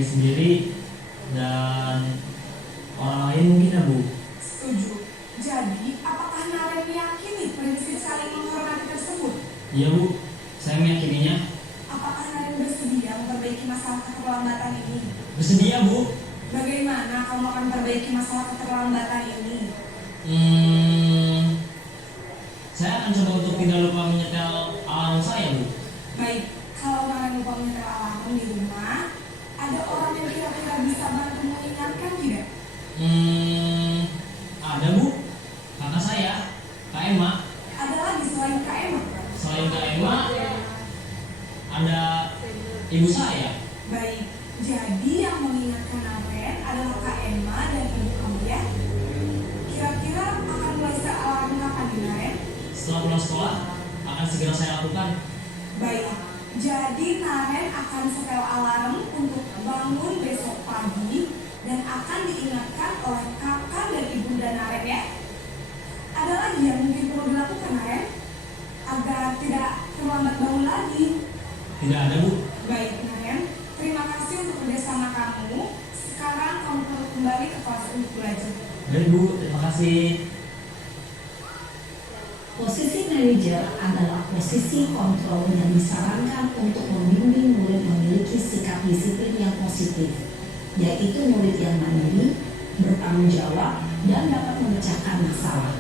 Apakah Naren bersedia memperbaiki masalah keterlambatan ini? Bersedia, Bu. Bagaimana kamu akan memperbaiki masalah keterlambatan ini? Saya akan coba untuk tidak lupa menyetel alarm saya, Bu. Baik, kalau Naren lupa menyetel alarm di rumah, ada orang yang kira-kira bisa bantu mengingatkan tidak? Ada, Bu. Kakak saya, Kak Emma. Ada lagi selain Kak Emma? Selain Kak Emma, ada ibu saya. Baik, jadi yang mengingatkan Naren adalah Kak Emma dan ibu kamu ya? Kira-kira akan mulai alarm kapan di Naren? Setelah pulang sekolah, akan segera saya lakukan. Baik, jadi Naren akan setel alarm untuk bangun besok pagi dan akan diingatkan oleh kakak dan ibunda Naren ya. Ada lagi yang mungkin perlu dilakukan Naren agar tidak terlambat bangun lagi? Tidak ada, Bu. Baik Naren, terima kasih untuk kerjasama kamu. Sekarang kamu perlu kembali ke kelas untuk belajar. Baik, Bu. Terima kasih. Posisi manajer adalah posisi kontrol yang disarankan untuk membimbing murid memiliki sikap disiplin yang positif, yaitu murid yang mandiri, bertanggung jawab, dan dapat memecahkan masalah.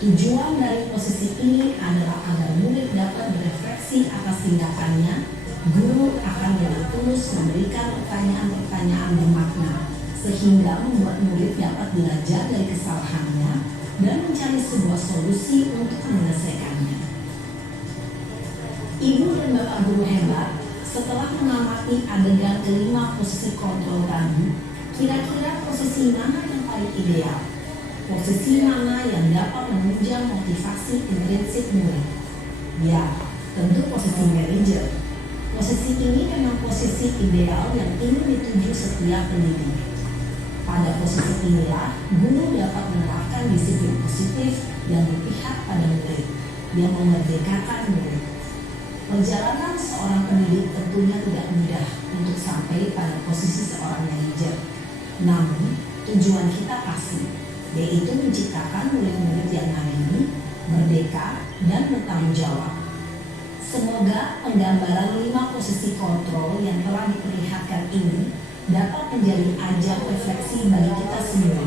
Tujuan dari posisi ini adalah agar murid dapat berefleksi atas tindakannya. Guru akan dengan tulus memberikan pertanyaan-pertanyaan bermakna, sehingga membuat murid dapat belajar dari kesalahannya dan mencari sebuah solusi untuk menyelesaikannya. Ibu dan Bapak guru hebat, setelah mengamati adegan kelima posisi kontrol tadi, kira-kira posisi mana yang paling ideal? Posisi mana yang dapat menunjang motivasi intrinsik murid? Ya, tentu posisi manajer. Posisi ini memang posisi ideal yang ingin dituju setiap pendidik. Pada posisi inilah, guru dapat menerapkan disiplin positif yang berpihak pada murid, yang memerdekakan murid. Perjalanan seorang pendidik tentunya tidak mudah untuk sampai pada posisi seorang manajer. Namun, tujuan kita pasti, yaitu menciptakan murid-murid yang mandiri, merdeka, dan bertanggung jawab. Semoga penggambaran 5 posisi kontrol yang telah diperlihatkan ini dapat menjadi ajang refleksi bagi kita semua,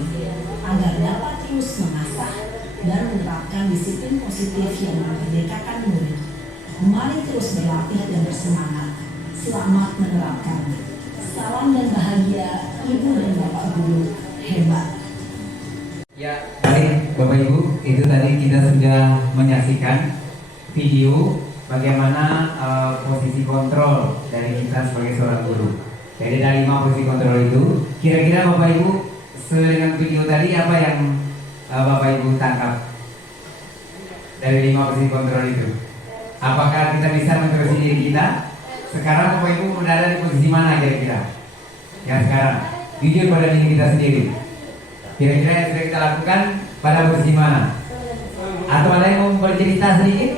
agar dapat terus mengasah dan menerapkan disiplin positif yang memerdekakan murid. Mari terus berlatih dan bersemangat. Selamat menerapkan. Salam dan bahagia Ibu dan Bapak guru hebat. Ya, baik Bapak Ibu, itu tadi kita sudah menyaksikan video bagaimana posisi kontrol dari kita sebagai seorang guru. Jadi dari 5 posisi kontrol itu, kira-kira Bapak Ibu dengan video tadi apa yang Bapak Ibu tangkap dari 5 posisi kontrol itu? Apakah kita bisa menterusi diri kita? Sekarang Bapak Ibu berada di posisi mana kira-kira? Yang sekarang, jujur pada diri kita sendiri. Kira-kira yang sudah kita lakukan pada posisi mana? Atau ada yang mau bercerita sedikit?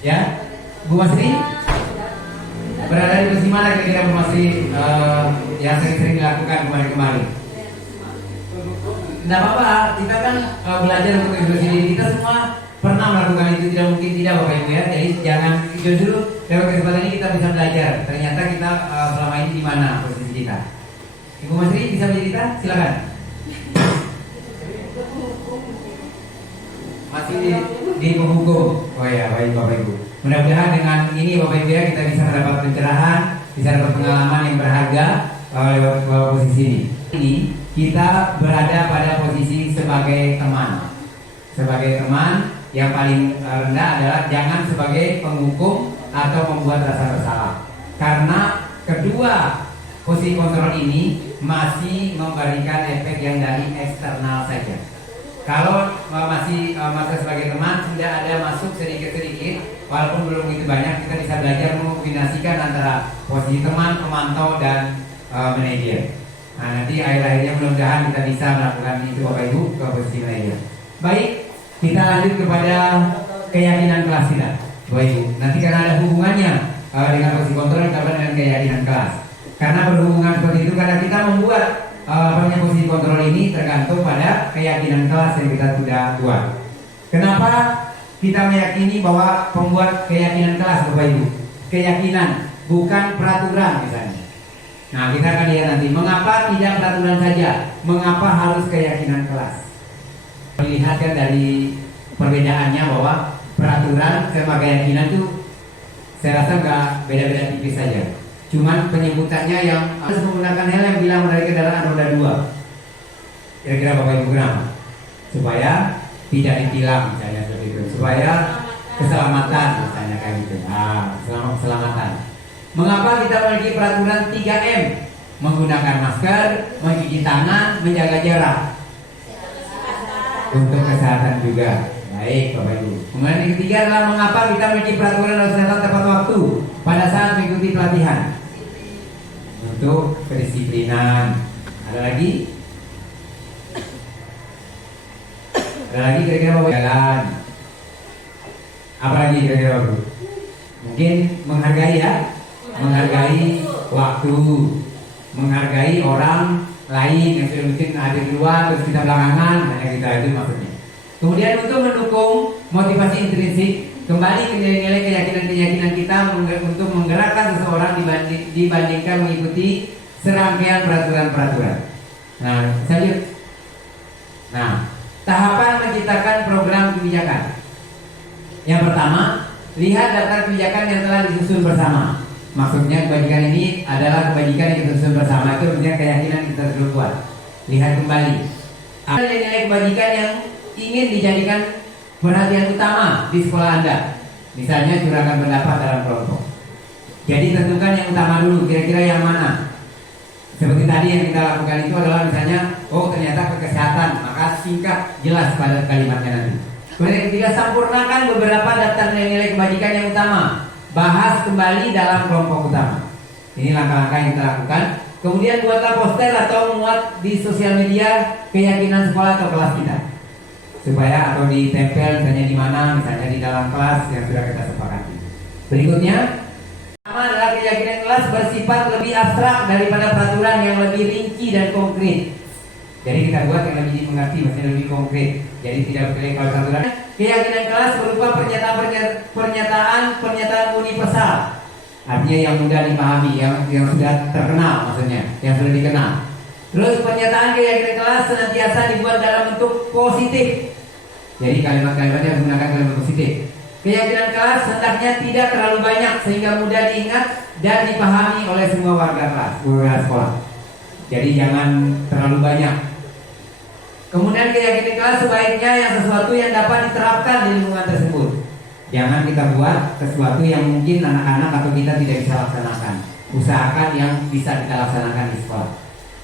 Ya, Bu Masri? Berada di posisi mana kira-kira Bu Masri yang sering-sering dilakukan kemarin-kemarin? Tidak apa-apa, kita kan belajar untuk introduksi diri. Kita semua pernah melakukan itu, tidak mungkin tidak Bapak Ibu ya. Jadi jangan justru lewat kesempatan ini kita bisa belajar. Ternyata kita selama ini di mana posisi kita. Ibu Masri bisa bercerita? Silakan. Masih di penghukum. Oh ya, baik Bapak Ibu. Mudah-mudahan dengan ini Bapak Ibu ya kita bisa mendapat pencerahan, bisa dapat pengalaman yang berharga lewat posisi ini. Ini kita berada pada posisi sebagai teman. Sebagai teman yang paling rendah adalah jangan sebagai penghukum atau membuat rasa bersalah. Karena kedua posisi kontrol ini masih memberikan efek yang dari eksternal saja. Kalau masih sebagai teman sudah ada masuk sedikit-sedikit, walaupun belum begitu banyak, kita bisa belajar mengkombinasikan antara posisi teman, pemantau, dan manajer. Nah, nanti akhir-akhirnya mudah-mudahan kita bisa melakukan itu Bapak Ibu ke posisi manajer. Baik, kita lanjut kepada keyakinan kelas kita, Bapak Ibu. Nanti karena ada hubungannya dengan posisi kontrol kita dengan keyakinan kelas. Karena berhubungan seperti itu, karena kita membuat posisi kontrol ini tergantung pada keyakinan kelas yang kita sudah buat. Kenapa kita meyakini bahwa pembuat keyakinan kelas Bapak Ibu, keyakinan bukan peraturan misalnya. Nah, kita akan lihat nanti mengapa tidak peraturan saja, mengapa harus keyakinan kelas. Melihat kan dari perbedaannya bahwa peraturan sama keyakinan itu saya rasa nggak beda-beda tipis saja. Cuman penyebutannya yang harus menggunakan helm bila menarik kendaraan roda 2. Kira-kira Bapak Ibu kenapa? Supaya tidak ditilang misalnya seperti itu. Supaya keselamatan misalnya kayak gitu. Nah, keselamatan. Mengapa kita memiliki peraturan 3M? Menggunakan masker, mencuci tangan, menjaga jarak. Untuk kesehatan juga. Baik Bapak Ibu. Kemudian yang ketiga adalah mengapa kita memiliki peraturan harus datang tepat waktu pada saat mengikuti pelatihan. Untuk kedisiplinan. Ada lagi? Ada lagi kira-kira Bapak jalan. Apa lagi kira-kira Bapak? Mungkin menghargai ya. Menghargai waktu. Menghargai orang lain yang sudah mungkin ada di luar terus kita belakangan. Hanya kita itu maksudnya. Kemudian untuk mendukung motivasi intrinsik, kembali ke nilai-nilai keyakinan-keyakinan kita untuk menggerakkan seseorang dibandingkan mengikuti serangkaian peraturan-peraturan. Nah, selanjutnya. Nah, tahapan menciptakan program kebijakan. Yang pertama, lihat daftar kebijakan yang telah disusun bersama. Maksudnya kebajikan ini adalah kebajikan yang disusun bersama. Itu maksudnya keyakinan kita terus kuat. Lihat kembali. Ada nilai kebajikan yang ingin dijadikan perhatian utama di sekolah Anda. Misalnya curahkan pendapat dalam kelompok. Jadi tentukan yang utama dulu, kira-kira yang mana. Seperti tadi yang kita lakukan itu adalah misalnya, oh ternyata ke kesehatan, maka singkat jelas pada kalimatnya nanti. Kemudian yang ketiga, sempurnakan beberapa daftar nilai-nilai kebajikan yang utama. Bahas kembali dalam kelompok utama. Ini langkah-langkah yang kita lakukan. Kemudian buatlah poster atau muat di sosial media keyakinan sekolah atau kelas kita. Supaya atau ditempel misalnya di mana, misalnya di dalam kelas yang sudah kita sepakati. Berikutnya, pertama adalah keyakinan kelas bersifat lebih abstrak daripada peraturan yang lebih rinci dan konkret. Jadi kita buat yang lebih dimengerti, maksudnya lebih konkret. Jadi tidak berkaitan kalau peraturan. Keyakinan kelas berupa pernyataan universal. Artinya yang mudah dipahami, yang sudah terkenal maksudnya, yang sudah dikenal. Terus pernyataan keyakinan kelas senantiasa dibuat dalam bentuk positif. Jadi kalimat-kalimatnya menggunakan kalimat positif. Keyakinan kelas hendaknya tidak terlalu banyak sehingga mudah diingat dan dipahami oleh semua warga kelas, warga sekolah. Jadi jangan terlalu banyak. Kemudian keyakinan kelas sebaiknya yang sesuatu yang dapat diterapkan di lingkungan tersebut. Jangan kita buat sesuatu yang mungkin anak-anak atau kita tidak bisa laksanakan. Usahakan yang bisa kita laksanakan di sekolah.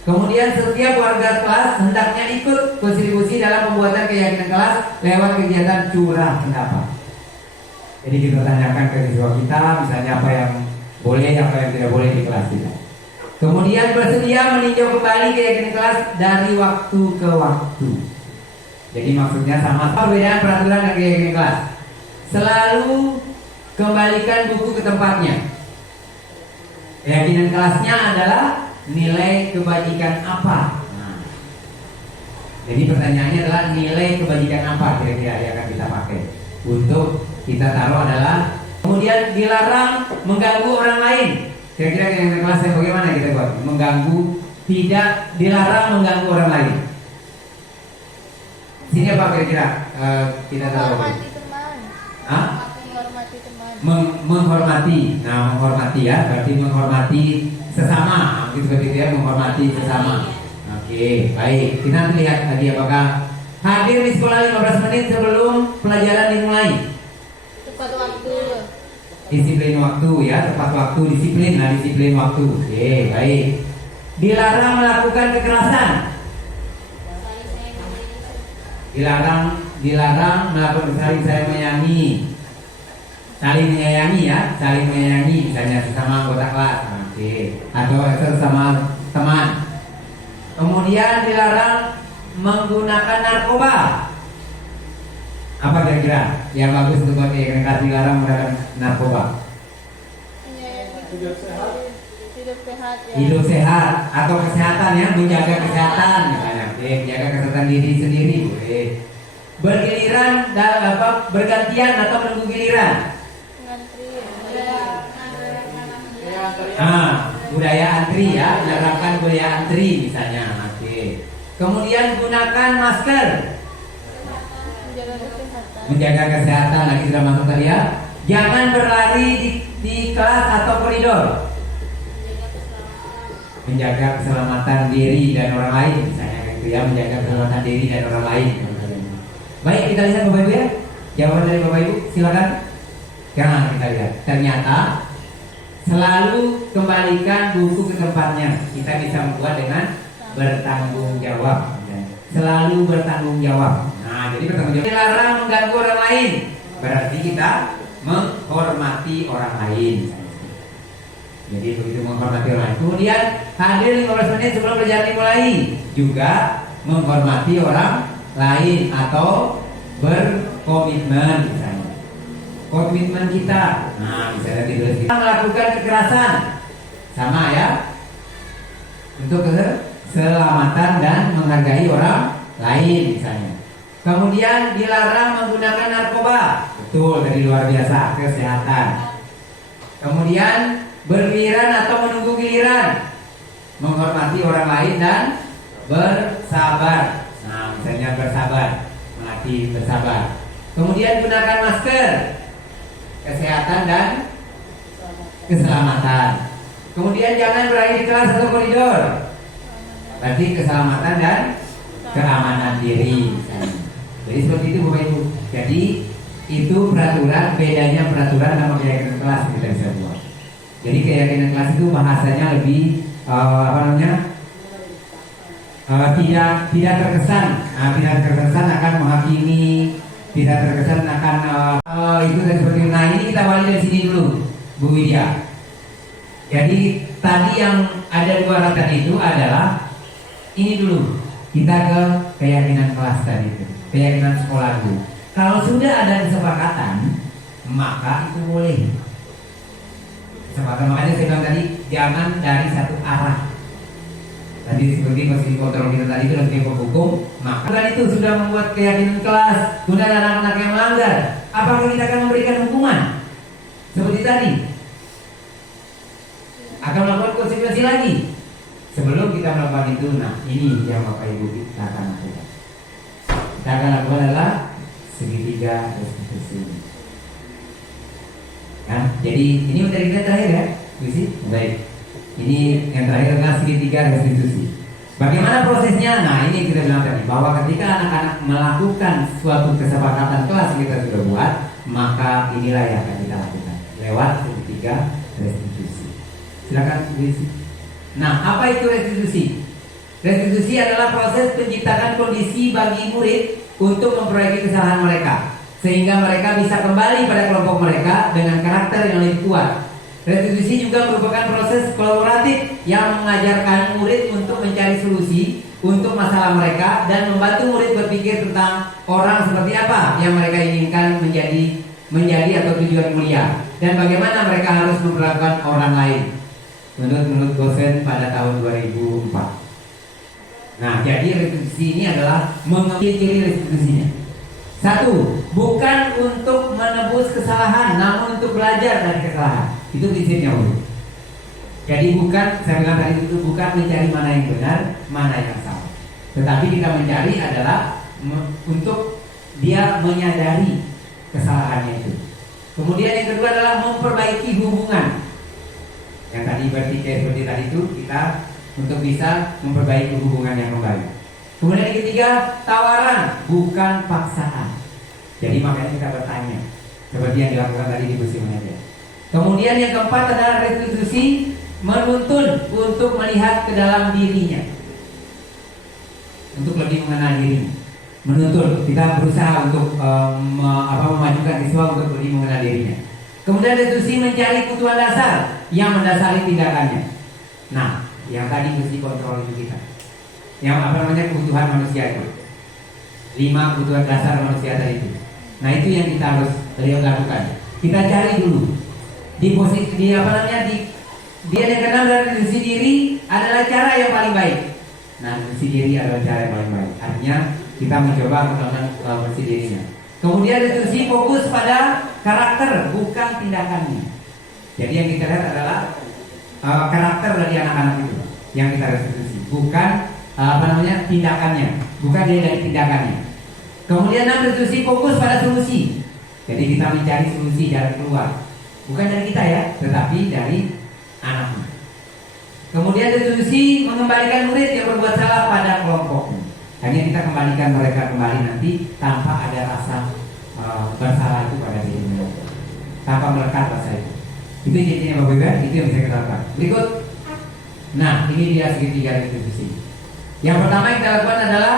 Kemudian setiap warga kelas hendaknya ikut kontribusi dalam pembuatan keyakinan kelas lewat kegiatan curah pendapat. Jadi kita tanyakan ke siswa kita, misalnya apa yang boleh, apa yang tidak boleh di kelas kita. Kemudian bersedia meninjau kembali keyakinan kelas dari waktu ke waktu. Jadi maksudnya sama perbedaan peraturan dan keyakinan kelas. Selalu kembalikan buku ke tempatnya. Keyakinan kelasnya adalah nilai kebajikan apa? Nah, jadi pertanyaannya adalah nilai kebajikan apa kira-kira yang akan kita pakai untuk kita taruh adalah kemudian dilarang mengganggu orang lain. Kira-kira yang kelasnya bagaimana kita buat? Mengganggu, tidak dilarang mengganggu orang lain. Sini apa kira-kira kita taruh? Menghormati teman. Hah? Menghormati teman. Menghormati. Nah, menghormati ya, berarti menghormati sesama, gitu ya, menghormati sesama. Oke, baik. Kita nanti lihat lagi apakah hadir di sekolah 15 menit sebelum pelajaran dimulai. Tepat waktu. Disiplin waktu ya, tepat waktu, disiplin waktu. Oke, baik. Dilarang melakukan kekerasan. Dilarang melakukan saling menyayangi. Saling menyayangi misalnya sesama anggota kelas. Oke. Atau sesama teman. Kemudian dilarang menggunakan narkoba. Apa kira-kira yang bagus untuk keyakinan kelas? Dilarang menggunakan narkoba. Hidup sehat ya. Hidup sehat atau kesehatan ya, menjaga kesehatan misalnya. Oke, menjaga kesehatan diri sendiri boleh. bergiliran dan bergantian atau menunggu giliran? Budaya antri ya, menerapkan budaya antri misalnya. Oke. Kemudian gunakan masker, menjaga kesehatan. Lagi sudah masuk tadi ya. Jangan berlari di kelas atau koridor, menjaga keselamatan diri dan orang lain misalnya gitu ya, menjaga keselamatan diri dan orang lain. Baik, kita lihat Bapak Ibu ya. Jawaban dari Bapak Ibu silakan. Jangan kita lihat. Ternyata selalu kembalikan buku ke tempatnya. Kita bisa membuat dengan bertanggung jawab. Selalu bertanggung jawab. Nah, jadi bertanggung jawab. Dilarang mengganggu orang lain. Berarti kita menghormati orang lain. Jadi begitu menghormati orang lain. Kemudian hadir 15 menit sebelum perjalanan dimulai. Juga menghormati orang lain atau berkomitmen misalnya. Komitmen kita. Nah, misalnya ditulis kita melakukan kekerasan. Sama ya. Untuk keselamatan dan menghargai orang lain misalnya. Kemudian dilarang menggunakan narkoba. Betul, dari luar biasa, kesehatan. Kemudian bergiliran atau menunggu giliran, menghormati orang lain dan bersabar. Nah, misalnya bersabar, melatih bersabar. Kemudian gunakan masker, kesehatan dan keselamatan. Kemudian jangan berada di kelas atau koridor, berarti keselamatan dan keamanan diri. Jadi seperti itu Bapak Ibu. Jadi itu peraturan, bedanya peraturan sama keyakinan kelas kita bisa buat. Jadi keyakinan kelas itu bahasanya lebih tidak terkesan, tidak terkesan akan menghakimi, tidak terkesan akan itu dan seperti itu. Nah, ini kita awali dari sini dulu, Bu Widya. Jadi tadi yang ada dua ratan itu adalah ini dulu, kita ke keyakinan kelas tadi itu, keyakinan sekolah dulu. Kalau sudah ada kesepakatan, maka itu boleh. Kesepakatan, makanya saya bilang tadi jangan dari satu arah. Tadi seperti posisi kontrol kita tadi itu dan kelompok hukum, maka kan itu sudah membuat keyakinan kelas, sudah ada anak-anak yang melanggar. Apakah kita akan memberikan hukuman seperti tadi? Akan melakukan konsekuensi lagi sebelum kita melakukan itu. Nah, ini yang Bapak Ibu kita akan lakukan. Kita akan lakukan adalah segitiga restitusi. Nah, jadi ini materi kita terakhir ya, Visi. Baik. Ini yang terakhir adalah segitiga restitusi. Bagaimana prosesnya? Nah, ini kita bilang tadi bahwa ketika anak-anak melakukan suatu kesepakatan kelas yang kita sudah buat, maka inilah yang akan kita lakukan lewat segitiga restitusi. Silakan Visi. Nah, apa itu restitusi? Restitusi adalah proses penciptakan kondisi bagi murid untuk memperbaiki kesalahan mereka, sehingga mereka bisa kembali pada kelompok mereka dengan karakter yang lebih kuat. Restitusi juga merupakan proses kolaboratif yang mengajarkan murid untuk mencari solusi untuk masalah mereka dan membantu murid berpikir tentang orang seperti apa yang mereka inginkan menjadi atau tujuan mulia, dan bagaimana mereka harus memperlakukan orang lain menurut dosen pada tahun 2004. Nah, jadi restitusi ini adalah mengambil ciri restitusinya. Satu, bukan untuk menebus kesalahan, namun untuk belajar dari kesalahan. Itu prinsipnya, Bu. Jadi bukan, saya bilang tadi itu bukan mencari mana yang benar, mana yang salah. Tetapi kita mencari adalah untuk dia menyadari kesalahannya itu. Kemudian yang kedua adalah memperbaiki hubungan. Yang tadi berpikir seperti tadi itu, kita untuk bisa memperbaiki hubungan yang kembali. Kemudian yang ketiga, tawaran bukan paksaan. Jadi makanya kita bertanya, seperti yang dilakukan tadi di kursi manajer. Kemudian yang keempat adalah restitusi menuntun untuk melihat ke dalam dirinya, untuk lebih mengenal diri. Menuntun, kita berusaha untuk memajukan siswa untuk lebih mengenal dirinya. Kemudian restitusi mencari kebutuhan dasar yang mendasari tindakannya. Nah, yang tadi mesti kontrol itu kita. Yang kebutuhan manusia itu. 5 kebutuhan dasar manusia tadi itu. Nah, itu yang kita harus lakukan. Kita cari dulu di posisi dia yang kenal dari restitusi diri adalah cara yang paling baik. Nah, restitusi diri adalah cara yang paling baik. Artinya kita mencoba melakukan bersih dirinya. Kemudian restitusi fokus pada karakter, bukan tindakannya. Jadi yang kita lihat adalah karakter dari anak-anak itu yang kita restitusi, bukan tindakannya, bukan dia dari tindakannya. Kemudian restitusi fokus pada solusi. Jadi kita mencari solusi jalan keluar, bukan dari kita ya, tetapi dari anaknya. Kemudian restitusi mengembalikan murid yang berbuat salah pada kelompoknya. Hanya kita kembalikan mereka kembali nanti tanpa ada rasa bersalah itu pada diri mereka, tanpa melekat rasa itu. Itu intinya Bapak Ibu, itu yang bisa kita lakukan. Berikut, nah ini dia segitiga restitusi. Yang pertama yang kita lakukan adalah,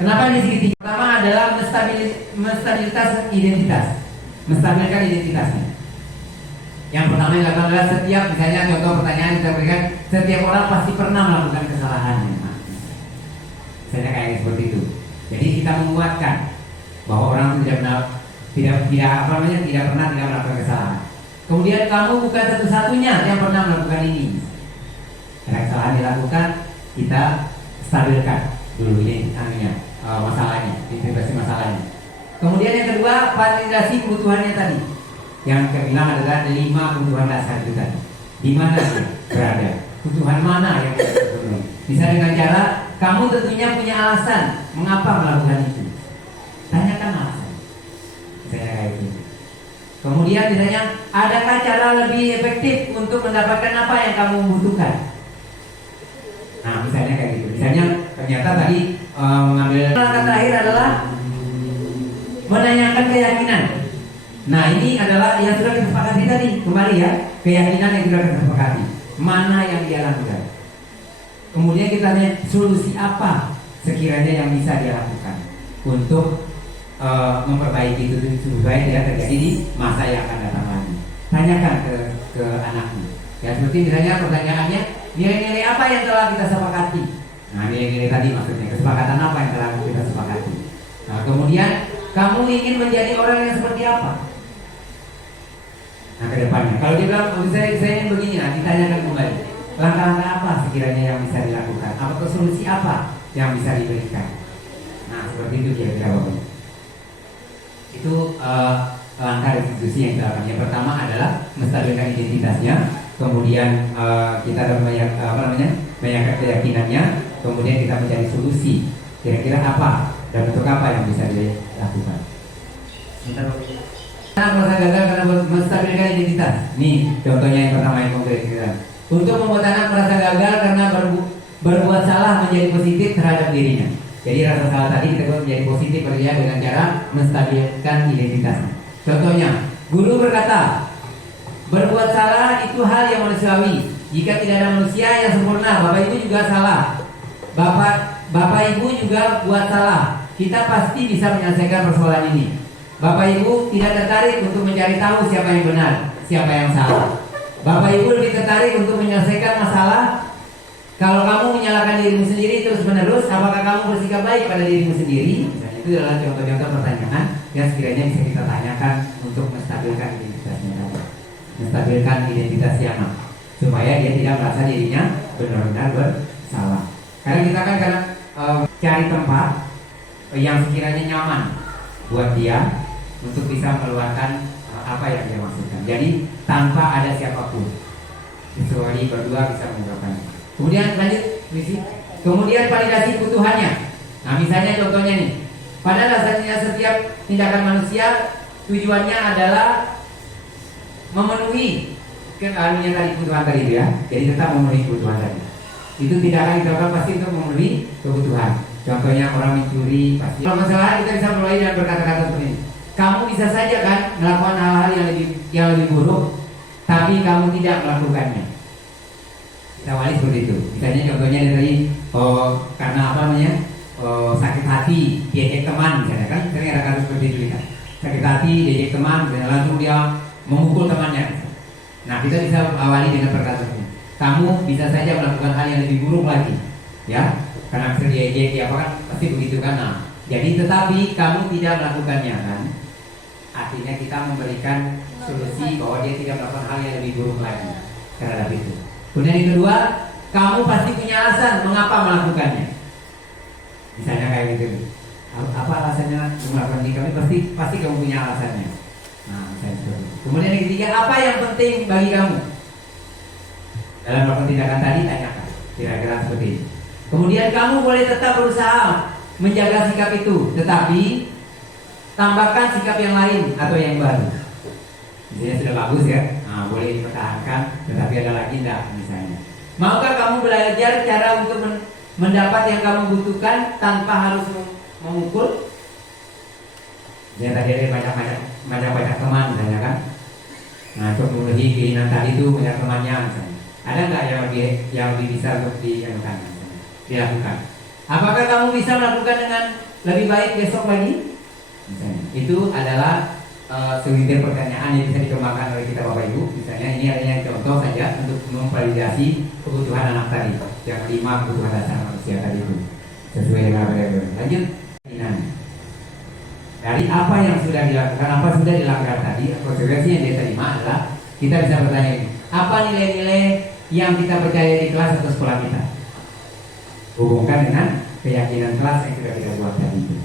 kenapa di segitiga? Pertama adalah menstabilitas identitas, menstabilkan identitasnya. Yang pertama yang dilakukan adalah setiap, misalnya contoh pertanyaan kita berikan, setiap orang pasti pernah melakukan kesalahan. Misalnya kayak seperti itu. Jadi kita menguatkan bahwa orang itu tidak pernah melakukan kesalahan. Kemudian kamu bukan satu-satunya yang pernah melakukan ini. Karena kesalahan dilakukan, kita stabilkan dulu ini masalahnya, identifikasi masalahnya. Kemudian yang kedua, validasi kebutuhannya tadi. Yang kebilang adalah 5 kebutuhan dasar itu tadi. Di mana dia berada? Kebutuhan mana yang kita penuhi? Bisa dengan cara kamu tentunya punya alasan mengapa melakukan itu. Tanyakan alasan. Misalnya kayak gitu. Kemudian misalnya, adakah cara lebih efektif untuk mendapatkan apa yang kamu butuhkan? Nah, misalnya kayak gitu. Misalnya ternyata tadi mengambil langkah terakhir adalah menanyakan keyakinan. Nah, ini adalah yang sudah kita sepakati tadi. Kembali ya, keyakinan yang sudah kita sepakati. Mana yang dia lakukan? Kemudian kita tanya solusi apa sekiranya yang bisa dia lakukan untuk memperbaiki itu supaya tidak terjadi di masa yang akan datang lagi. Tanyakan ke anaknya. Ya seperti misalnya pertanyaannya, nilai-nilai apa yang telah kita sepakati? Nah, nilai-nilai tadi maksudnya kesepakatan apa yang telah kita sepakati. Nah, kemudian kamu ingin menjadi orang yang seperti apa? Nah, ke depannya. Kalau dia bilang, saya ingin begini, nah ditanyakan kembali. Langkah-langkah apa sekiranya yang bisa dilakukan? Apa solusi apa yang bisa diberikan? Nah, seperti itu kira-kira Bapak. Itu langkah restitusi yang dilakukan. Yang pertama adalah menstabilkan identitasnya, kemudian kita meyakinkan keyakinannya, kemudian kita mencari solusi. Kira-kira apa dan untuk apa yang bisa dilakukan? Merasa gagal karena menstabilkan identitas. Nih contohnya yang pertama yang konkret kita. Untuk membuat anak merasa gagal karena berbuat salah menjadi positif terhadap dirinya. Jadi rasa salah tadi kita buat menjadi positif pada dia dengan cara menstabilkan identitasnya. Contohnya, guru berkata, berbuat salah itu hal yang manusiawi. Jika tidak ada manusia yang sempurna, Bapak Ibu juga salah. Bapak Ibu juga buat salah. Kita pasti bisa menyelesaikan persoalan ini. Bapak Ibu tidak tertarik untuk mencari tahu siapa yang benar, siapa yang salah. Bapak Ibu lebih tertarik untuk menyelesaikan masalah. Kalau kamu menyalahkan dirimu sendiri terus menerus, apakah kamu bersikap baik pada dirimu sendiri? Misalnya, itu adalah contoh-contoh pertanyaan yang sekiranya bisa kita tanyakan untuk menstabilkan identitasnya, menstabilkan identitas si anak, supaya dia tidak merasa dirinya benar-benar bersalah. Karena kita kan cari tempat yang sekiranya nyaman buat dia untuk bisa mengeluarkan apa yang dia maksudkan. Jadi tanpa ada siapapun, kecuali berdua bisa mengungkapkannya. Kemudian lanjut, kemudian validasi kebutuhannya. Nah, misalnya contohnya nih, pada dasarnya setiap tindakan manusia tujuannya adalah memenuhi kebutuhan tadi itu ya. Jadi tetap memenuhi kebutuhan tadi. Itu tindakan yang dilakukan pasti untuk memenuhi kebutuhan. Contohnya orang mencuri pasti. Kalau masalah kita bisa mulai dengan berkata-kata seperti ini. Kamu bisa saja kan melakukan hal-hal yang lebih buruk, tapi kamu tidak melakukannya. Kita awali seperti itu. Misalnya contohnya dari karena apa namanya sakit hati, diejek teman misalnya kan, sering ada kasus seperti itu kan. Sakit hati, diejek teman, dan langsung dia memukul temannya. Nah, kita bisa awali dengan perkataannya. Kamu bisa saja melakukan hal yang lebih buruk lagi, ya, karena bisa diejek, ya kan pasti begitu kan. Nah, jadi tetapi kamu tidak melakukannya kan. Artinya kita memberikan solusi bahwa dia tidak melakukan hal yang lebih buruk lagi terhadap itu. Kemudian yang kedua, kamu pasti punya alasan mengapa melakukannya. Misalnya kayak gitu. Apa alasannya melakukan ini? Kami pasti kamu punya alasannya. Nah, misalnya seperti itu. Kemudian yang ketiga, apa yang penting bagi kamu? Dalam melakukan tindakan tadi, tanyakan. Kira-kira seperti ini. Kemudian kamu boleh tetap berusaha menjaga sikap itu, tetapi tambahkan sikap yang lain atau yang baru. Misalnya sudah bagus ya, nah, boleh dipertahankan, tetapi ada lagi enggak misalnya. Maukah kamu belajar cara untuk mendapat yang kamu butuhkan tanpa harus memukul? Ya tadi ada banyak teman misalnya kan. Nah, untuk memenuhi keinginan tadi itu banyak temannya misalnya. Ada nggak yang lebih bisa untuk dilakukan? Apakah kamu bisa melakukan dengan lebih baik besok lagi? Misalnya, itu adalah segelintir pertanyaan yang bisa dikembangkan oleh kita Bapak Ibu. Misalnya ini hanya contoh saja untuk memvalidasi kebutuhan anak tadi, yang 5 kebutuhan dasar manusia tadi itu sesuai dengan apa yang lanjut. Dari apa yang sudah dilakukan, apa sudah dilakukan tadi, konsekuensi yang dia terima adalah kita bisa bertanya ini, apa nilai-nilai yang kita percaya di kelas atau sekolah kita? Hubungkan dengan keyakinan kelas yang sudah kita buat tadi itu.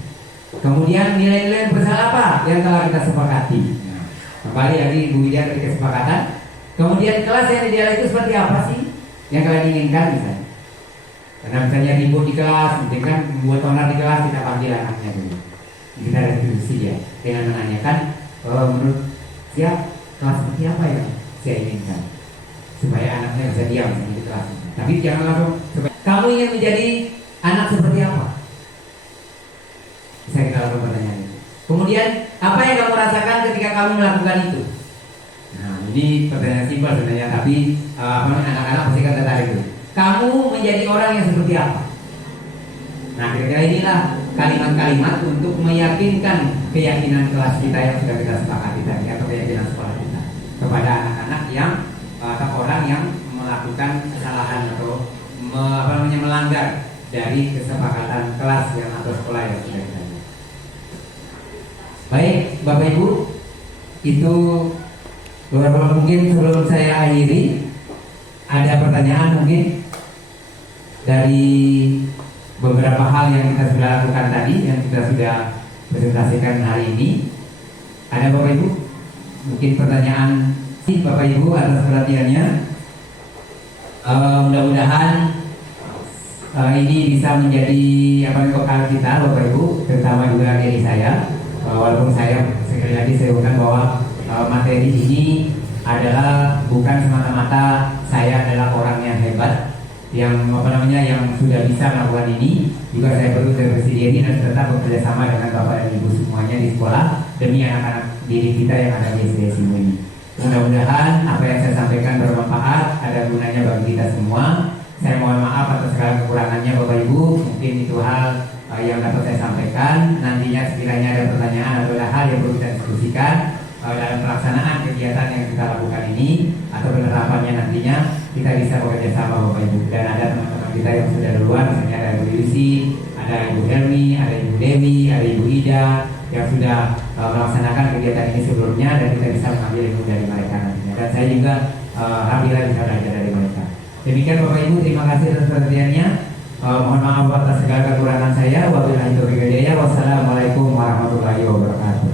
Kemudian nilai-nilai besar apa yang telah kita sepakati. Nah, kembali lagi Ibu Widya dari kesepakatan. Kemudian kelas yang ideal itu seperti apa sih yang kalian inginkan misalnya? Karena misalnya ribut di kelas, mungkin kan membuat onar di kelas, kita panggil anaknya dulu. Kita diskusi ya dengan menanyakan menurut siap kelas seperti apa yang saya inginkan supaya anaknya bisa diam di kelas. Tapi jangan langsung kamu ingin menjadi anak seperti apa? Bisa kita lakukan pertanyaan itu. Kemudian apa yang kamu rasakan ketika kamu melakukan itu? Nah, ini pertanyaan simpel sebenarnya, tapi anak-anak pasti akan tertarik itu. Kamu menjadi orang yang seperti apa? Nah, kira-kira inilah kalimat-kalimat untuk meyakinkan keyakinan kelas kita yang sudah kita sepakati tadi, atau keyakinan sekolah kita kepada anak-anak yang atau orang yang melakukan kesalahan atau melanggar dari kesepakatan kelas yang atau sekolah yang sudah kita buat. Baik, Bapak Ibu, itu beberapa mungkin sebelum saya akhiri ada pertanyaan mungkin dari beberapa hal yang kita sudah lakukan tadi, yang kita sudah presentasikan hari ini. Ada Bapak Ibu mungkin pertanyaan sih Bapak Ibu atas perhatiannya. Mudah-mudahan ini bisa menjadi bekal kita Bapak Ibu, terutama juga diri saya. Walaupun saya sekali lagi saya ulang bahwa materi ini adalah bukan semata-mata saya adalah orang yang hebat, yang yang sudah bisa melakukan ini. Juga saya perlu bersedia diri dan tetap bekerja sama dengan Bapak dan Ibu semuanya di sekolah demi anak-anak didik kita yang ada di SDSU ini. Mudah-mudahan apa yang saya sampaikan bermanfaat, ada gunanya bagi kita semua. Saya mohon maaf atas segala kekurangannya Bapak Ibu. Mungkin itu hal yang dapat saya sampaikan. Nantinya sekiranya ada pertanyaan atau ada hal yang perlu kita diskusikan dalam pelaksanaan kegiatan yang kita lakukan ini atau penerapannya nantinya, kita bisa bekerja sama Bapak Ibu. Dan ada teman-teman kita yang sudah duluan, misalnya ada Ibu Yusi, ada Ibu Helmi, ada Ibu Dewi, ada Ibu Ida yang sudah melaksanakan kegiatan ini sebelumnya, dan kita bisa mengambil ilmu dari mereka nantinya. Dan saya juga alhamdulillah bisa belajar dari mereka. Demikian Bapak Ibu, terima kasih atas perhatiannya. Mohon maaf atas segala kekurangan saya. Wabillahi taufiq wal hidayah. Wassalamualaikum warahmatullahi wabarakatuh.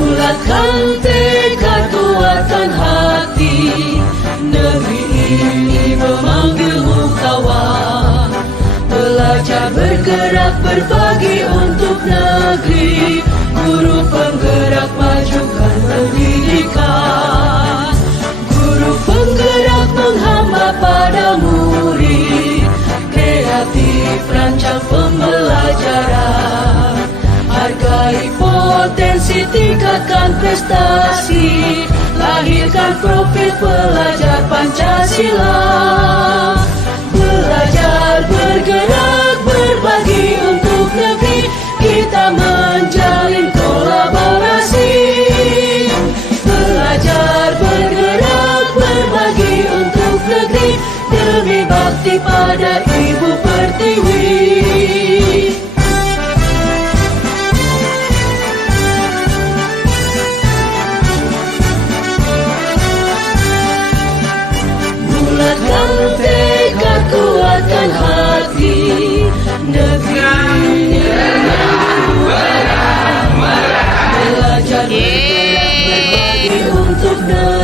Bulatkan tekad, kuatkan hati, negeri ini memanggilmu kawan. Belajar bergerak berbagi untuk negeri, guru penggerak majukan pendidikan. Guru penggerak menghamba pada murid, kreatif rancang pembelajaran. Hargai potensi, tingkatkan prestasi, lahirkan profil pelajar Pancasila. Belajar, bergerak, berbagi untuk negeri, kita menjalin kolaborasi. Belajar, bergerak, berbagi untuk negeri, negeri.